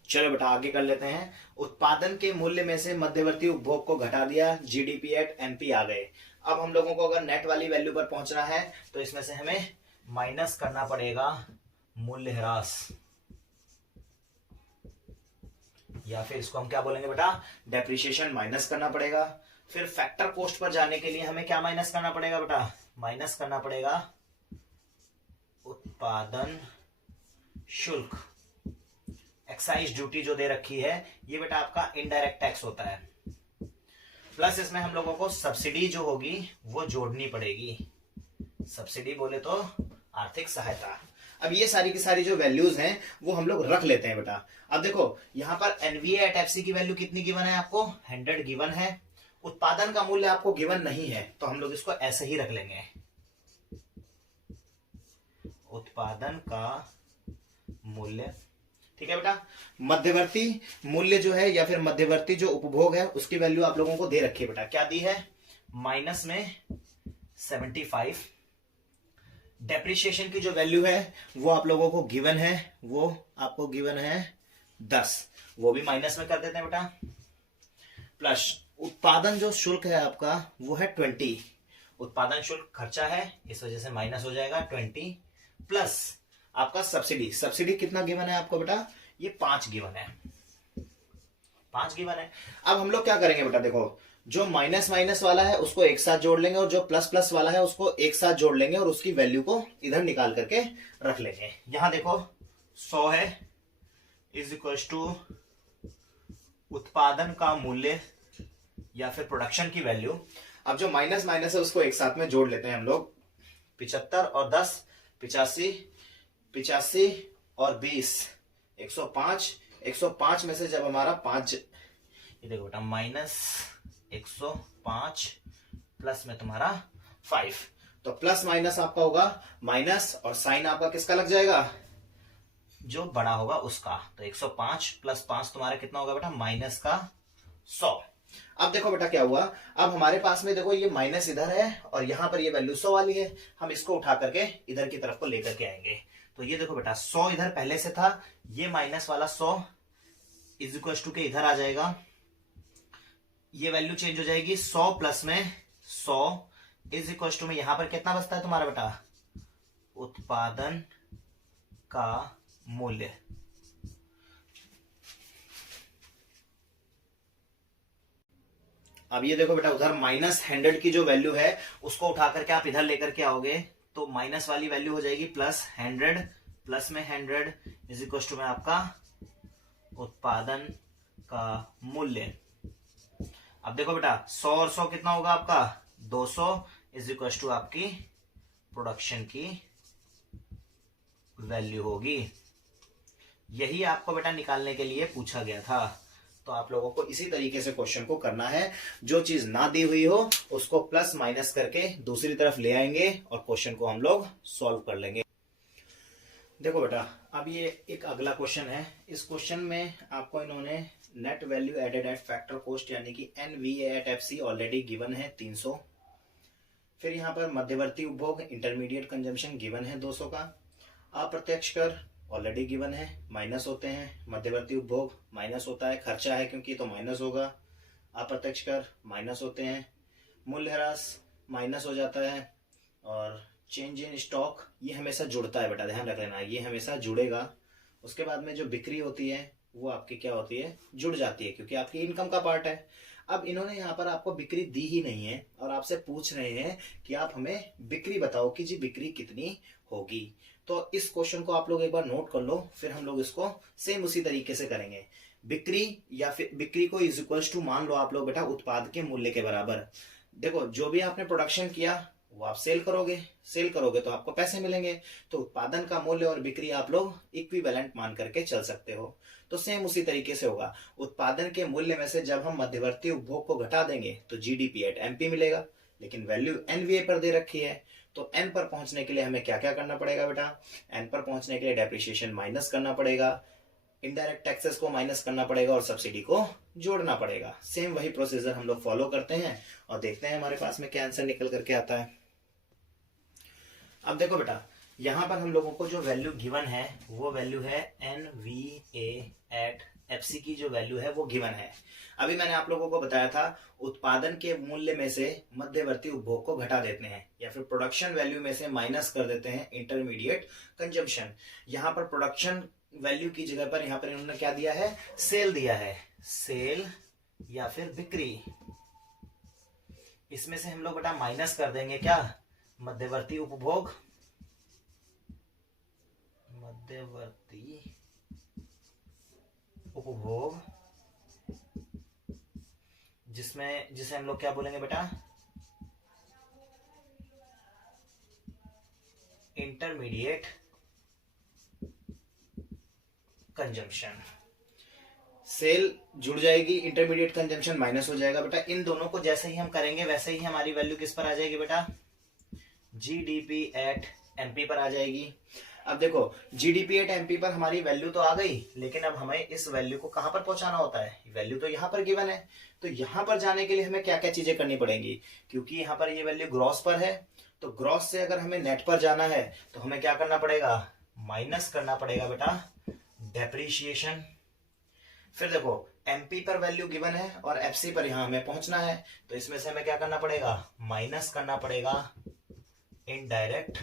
चलो बेटा आगे कर लेते हैं। उत्पादन के मूल्य में से मध्यवर्ती उपभोग को घटा दिया, जीडीपी एट एमपी आ गए। अब हम लोगों को अगर नेट वाली वैल्यू पर पहुंचना है तो इसमें से हमें माइनस करना पड़ेगा मूल्यह्रास, या फिर इसको हम क्या बोलेंगे बेटा, डेप्रिसिएशन माइनस करना पड़ेगा। फिर फैक्टर पोस्ट पर जाने के लिए हमें क्या माइनस करना पड़ेगा बेटा, माइनस करना पड़ेगा उत्पादन शुल्क, एक्साइज ड्यूटी जो दे रखी है, ये बेटा आपका इनडायरेक्ट टैक्स होता है। प्लस इसमें हम लोगों को सब्सिडी जो होगी वो जोड़नी पड़ेगी, सब्सिडी बोले तो आर्थिक सहायता। अब ये सारी की सारी जो वैल्यूज हैं वो हम लोग रख लेते हैं बेटा। अब देखो यहां पर एनवीए एट एफसी की वैल्यू कितनी गिवन है आपको, 100 गिवन है। उत्पादन का मूल्य आपको गिवन नहीं है तो हम लोग इसको ऐसे ही रख लेंगे, उत्पादन का मूल्य, ठीक है बेटा। मध्यवर्ती मूल्य जो है या फिर मध्यवर्ती जो उपभोग है उसकी वैल्यू आप लोगों को दे रखी है बेटा, क्या दी है, माइनस में 75। डेप्रिसिएशन की जो वैल्यू है वो आप लोगों को गिवन है, वो आपको गिवन है 10, वो भी माइनस में कर देते हैं बेटा। प्लस उत्पादन जो शुल्क है आपका वो है 20, उत्पादन शुल्क खर्चा है इस वजह से माइनस हो जाएगा 20, प्लस आपका सब्सिडी, सब्सिडी कितना गिवन है आपको बेटा, ये 5 गिवन है, 5 गिवन है। अब हम लोग क्या करेंगे बेटा, देखो जो माइनस माइनस वाला है उसको एक साथ जोड़ लेंगे और जो प्लस प्लस वाला है उसको एक साथ जोड़ लेंगे और उसकी वैल्यू को इधर निकाल करके रख लेंगे। यहां देखो 100 है इज इक्वल टू उत्पादन का मूल्य या फिर प्रोडक्शन की वैल्यू। अब जो माइनस माइनस है उसको एक साथ में जोड़ लेते हैं हम लोग, 75 और 10 85, 85 और 20 105, 105 में से जब हमारा 5, ये देखो बेटा माइनस 105 प्लस में तुम्हारा 5, तो प्लस माइनस आपका होगा माइनस और साइन आपका किसका लग जाएगा, जो बड़ा होगा उसका। तो 105 प्लस 5 तुम्हारा कितना होगा बेटा, माइनस का 100। अब देखो बेटा क्या हुआ, अब हमारे पास में देखो ये माइनस इधर है और यहां पर ये वैल्यू 100 वाली है, हम इसको उठा करके इधर की तरफ को लेकर के आएंगे। तो ये देखो बेटा 100 इधर पहले से था, ये माइनस वाला 100 इज इक्वल टू के इधर आ जाएगा, ये वैल्यू चेंज हो जाएगी 100 प्लस में 100 इज इक्वल टू में यहां पर कितना बचता है तुम्हारा बेटा, उत्पादन का मूल्य। अब ये देखो बेटा उधर माइनस 100 की जो वैल्यू है उसको उठा करके आप इधर लेकर के आओगे तो माइनस वाली वैल्यू हो जाएगी प्लस 100 प्लस में 100 इज इक्वल टू में आपका उत्पादन का मूल्य। अब देखो बेटा 100 और 100 कितना होगा आपका 200 इज इक्वल टू आपकी प्रोडक्शन की वैल्यू होगी। यही आपको बेटा निकालने के लिए पूछा गया था। तो आप लोगों को इसी तरीके से क्वेश्चन को करना है, जो चीज ना दी हुई हो उसको प्लस माइनस करके दूसरी तरफ ले आएंगे और क्वेश्चन को हम लोग सॉल्व कर लेंगे। देखो बेटा अब ये एक अगला क्वेश्चन है, इस क्वेश्चन में आपको इन्होंने net value added at factor cost यानी कि NVA at FC already given है 300, फिर यहाँ पर मध्यवर्ती उपभोग इंटरमीडिएट कंजम्पशन गिवन है 200 का, अप्रत्यक्ष कर ऑलरेडी गिवन है माइनस होते हैं, मध्यवर्ती उपभोग माइनस होता है, खर्चा है क्योंकि तो माइनस होगा, अप्रत्यक्ष कर माइनस होते हैं, मूल्यह्रास माइनस हो जाता है और चेंज इन स्टॉक ये हमेशा जुड़ता है बेटा, ध्यान रख लेना ये हमेशा जुड़ेगा। उसके बाद में जो बिक्री होती है वो आपकी क्या होती है, जुड़ जाती है, क्योंकि आपकी इनकम का पार्ट है। अब इन्होंने यहाँ पर आपको बिक्री दी ही नहीं है और आपसे पूछ रहे हैं कि आप हमें बिक्री बताओ कि जी बिक्री कितनी होगी। तो इस क्वेश्चन को आप लोग एक बार नोट कर लो, फिर हम लोग इसको सेम उसी तरीके से करेंगे। बिक्री या फिर बिक्री को इज इक्वल्स टू मान लो आप लोग बेटा उत्पाद के मूल्य के बराबर। देखो जो भी आपने प्रोडक्शन किया वो आप सेल करोगे, सेल करोगे तो आपको पैसे मिलेंगे। तो उत्पादन का मूल्य और बिक्री आप लोग इक्विवेलेंट मान करके चल सकते हो। तो सेम उसी तरीके से होगा, उत्पादन के मूल्य में से जब हम मध्यवर्ती उपभोग को घटा देंगे तो जीडीपी एट एमपी मिलेगा, लेकिन वैल्यू एनवीए पर दे रखी है। तो एन पर पहुंचने के लिए हमें क्या क्या करना पड़ेगा बेटा, एन पर पहुंचने के लिए डेप्रिसिएशन माइनस करना पड़ेगा, इनडायरेक्ट टैक्सेस को माइनस करना पड़ेगा और सब्सिडी को जोड़ना पड़ेगा। सेम वही प्रोसीजर हम लोग फॉलो करते हैं और देखते हैं हमारे पास में क्या आंसर निकल करके आता है। अब देखो बेटा यहां पर हम लोगों को जो वैल्यू गिवन है वो वैल्यू है एनवीए एट एफसी की जो वैल्यू है वो गिवन है। अभी मैंने आप लोगों को बताया था उत्पादन के मूल्य में से मध्यवर्ती उपभोग को घटा देते हैं या फिर प्रोडक्शन वैल्यू में से माइनस कर देते हैं इंटरमीडिएट कंजम्पशन। यहाँ पर प्रोडक्शन वैल्यू की जगह पर यहाँ पर इन्होंने क्या दिया है, सेल दिया है, सेल या फिर बिक्री। इसमें से हम लोग बेटा माइनस कर देंगे क्या, मध्यवर्ती उपभोग, मध्यवर्ती उपभोग जिसे हम लोग क्या बोलेंगे बेटा, इंटरमीडिएट कंजम्पशन। सेल जुड़ जाएगी, इंटरमीडिएट कंजम्पशन माइनस हो जाएगा बेटा। इन दोनों को जैसे ही हम करेंगे वैसे ही हमारी वैल्यू किस पर आ जाएगी बेटा, जीडीपी एट एमपी पर आ जाएगी। अब देखो जीडीपी एट एमपी पर हमारी वैल्यू तो आ गई, लेकिन अब हमें इस वैल्यू को कहां पर पहुंचाना होता है, वैल्यू तो यहां पर गिवन है। तो यहां पर जाने के लिए हमें क्या क्या चीजें करनी पड़ेंगी, क्योंकि यहां पर ये वैल्यू ग्रॉस पर है, तो ग्रॉस से अगर हमें नेट पर जाना है तो हमें क्या करना पड़ेगा, माइनस करना पड़ेगा बेटा डेप्रीशिएशन। फिर देखो एमपी पर वैल्यू गिवन है और एफसी पर यहां हमें पहुंचना है, तो इसमें से हमें क्या करना पड़ेगा, माइनस करना पड़ेगा इनडायरेक्ट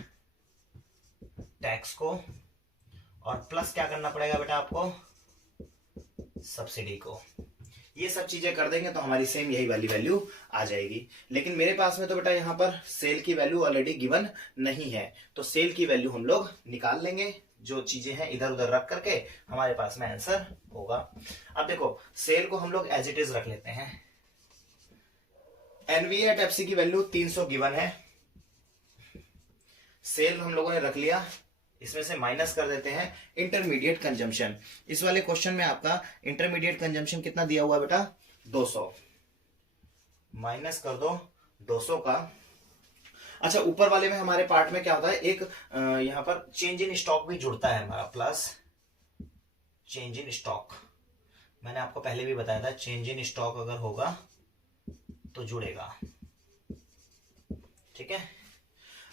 टैक्स को और प्लस क्या करना पड़ेगा बेटा आपको, सब्सिडी को। ये सब चीजें कर देंगे तो हमारी सेम यही वाली वैल्यू आ जाएगी। लेकिन मेरे पास में तो बेटा यहाँ पर सेल की वैल्यू ऑलरेडी गिवन नहीं है, तो सेल की वैल्यू हम लोग निकाल लेंगे, जो चीजें हैं इधर उधर रख करके हमारे पास में आंसर होगा। अब देखो सेल को हम लोग एज इट इज रख लेते हैं। एनवीए एट एफसी की वैल्यू 300 गिवन है, सेल हम लोगों ने रख लिया, इसमें से माइनस कर देते हैं इंटरमीडिएट कंजम्पशन। इस वाले क्वेश्चन में आपका इंटरमीडिएट कंजम्पशन कितना दिया हुआ है बेटा, 200, माइनस कर दो 200 का। अच्छा ऊपर वाले में हमारे पार्ट में क्या होता है, एक यहां पर चेंज इन स्टॉक भी जुड़ता है हमारा, प्लस चेंज इन स्टॉक। मैंने आपको पहले भी बताया था चेंज इन स्टॉक अगर होगा तो जुड़ेगा, ठीक है।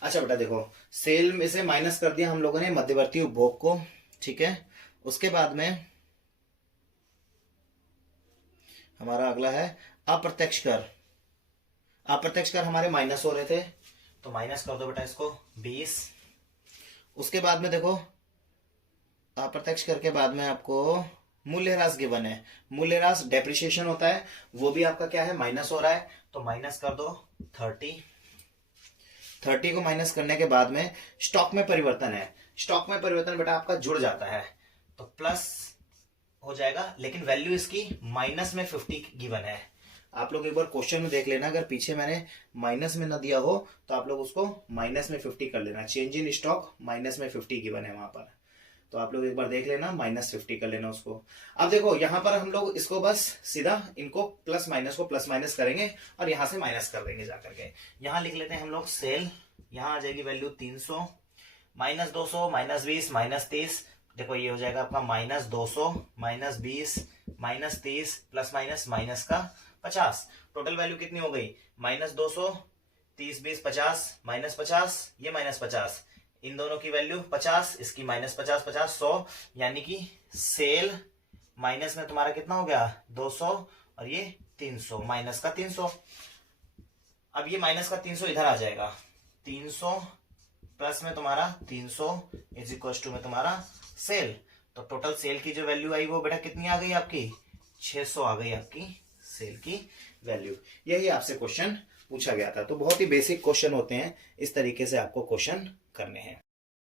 अच्छा बेटा देखो सेल में से माइनस कर दिया हम लोगों ने मध्यवर्ती उपभोग को, ठीक है। उसके बाद में हमारा अगला है अप्रत्यक्ष कर। अप्रत्यक्ष कर हमारे माइनस हो रहे थे तो माइनस कर दो बेटा इसको 20। उसके बाद में देखो अप्रत्यक्ष कर के बाद में आपको मूल्यह्रास गिवन है, मूल्यह्रास डेप्रिसिएशन होता है, वो भी आपका क्या है माइनस हो रहा है, तो माइनस कर दो 30 को माइनस करने के बाद में स्टॉक में परिवर्तन है, स्टॉक में परिवर्तन बेटा आपका जुड़ जाता है तो प्लस हो जाएगा, लेकिन वैल्यू इसकी माइनस में 50 गिवन है। आप लोग एक बार क्वेश्चन में देख लेना, अगर पीछे मैंने माइनस में ना दिया हो तो आप लोग उसको माइनस में 50 कर लेना। चेंज इन स्टॉक माइनस में 50 गिवन है वहां पर, तो आप लोग एक बार देख लेना, -50 कर लेना उसको। अब देखो यहां पर हम लोग इसको बस सीधा इनको प्लस माइनस को प्लस माइनस करेंगे और यहां से माइनस कर देंगे जाकर के। यहां लिख लेते हैं हम लोग सेल, यहां आ जाएगी वैल्यू 300, -200, -20, -30। देखो ये हो जाएगा आपका -200, -20, -30 प्लस माइनस माइनस का 50। टोटल वैल्यू कितनी हो गई, -200, 30, 20, 50, -50, ये -50, इन दोनों की वैल्यू 50, इसकी -50, 50, 100, यानी कि सेल माइनस में तुम्हारा कितना हो गया 200 और ये 300, माइनस का 300। अब ये माइनस का 300 इधर आ जाएगा, 300 प्लस में तुम्हारा 300 इज इक्वल टू में तुम्हारा सेल। तो टोटल सेल की जो वैल्यू आई वो बेटा कितनी आ गई आपकी, 600 आ गई आपकी सेल की वैल्यू। यही आपसे क्वेश्चन पूछा गया था। तो बहुत ही बेसिक क्वेश्चन होते हैं, इस तरीके से आपको क्वेश्चन करने हैं।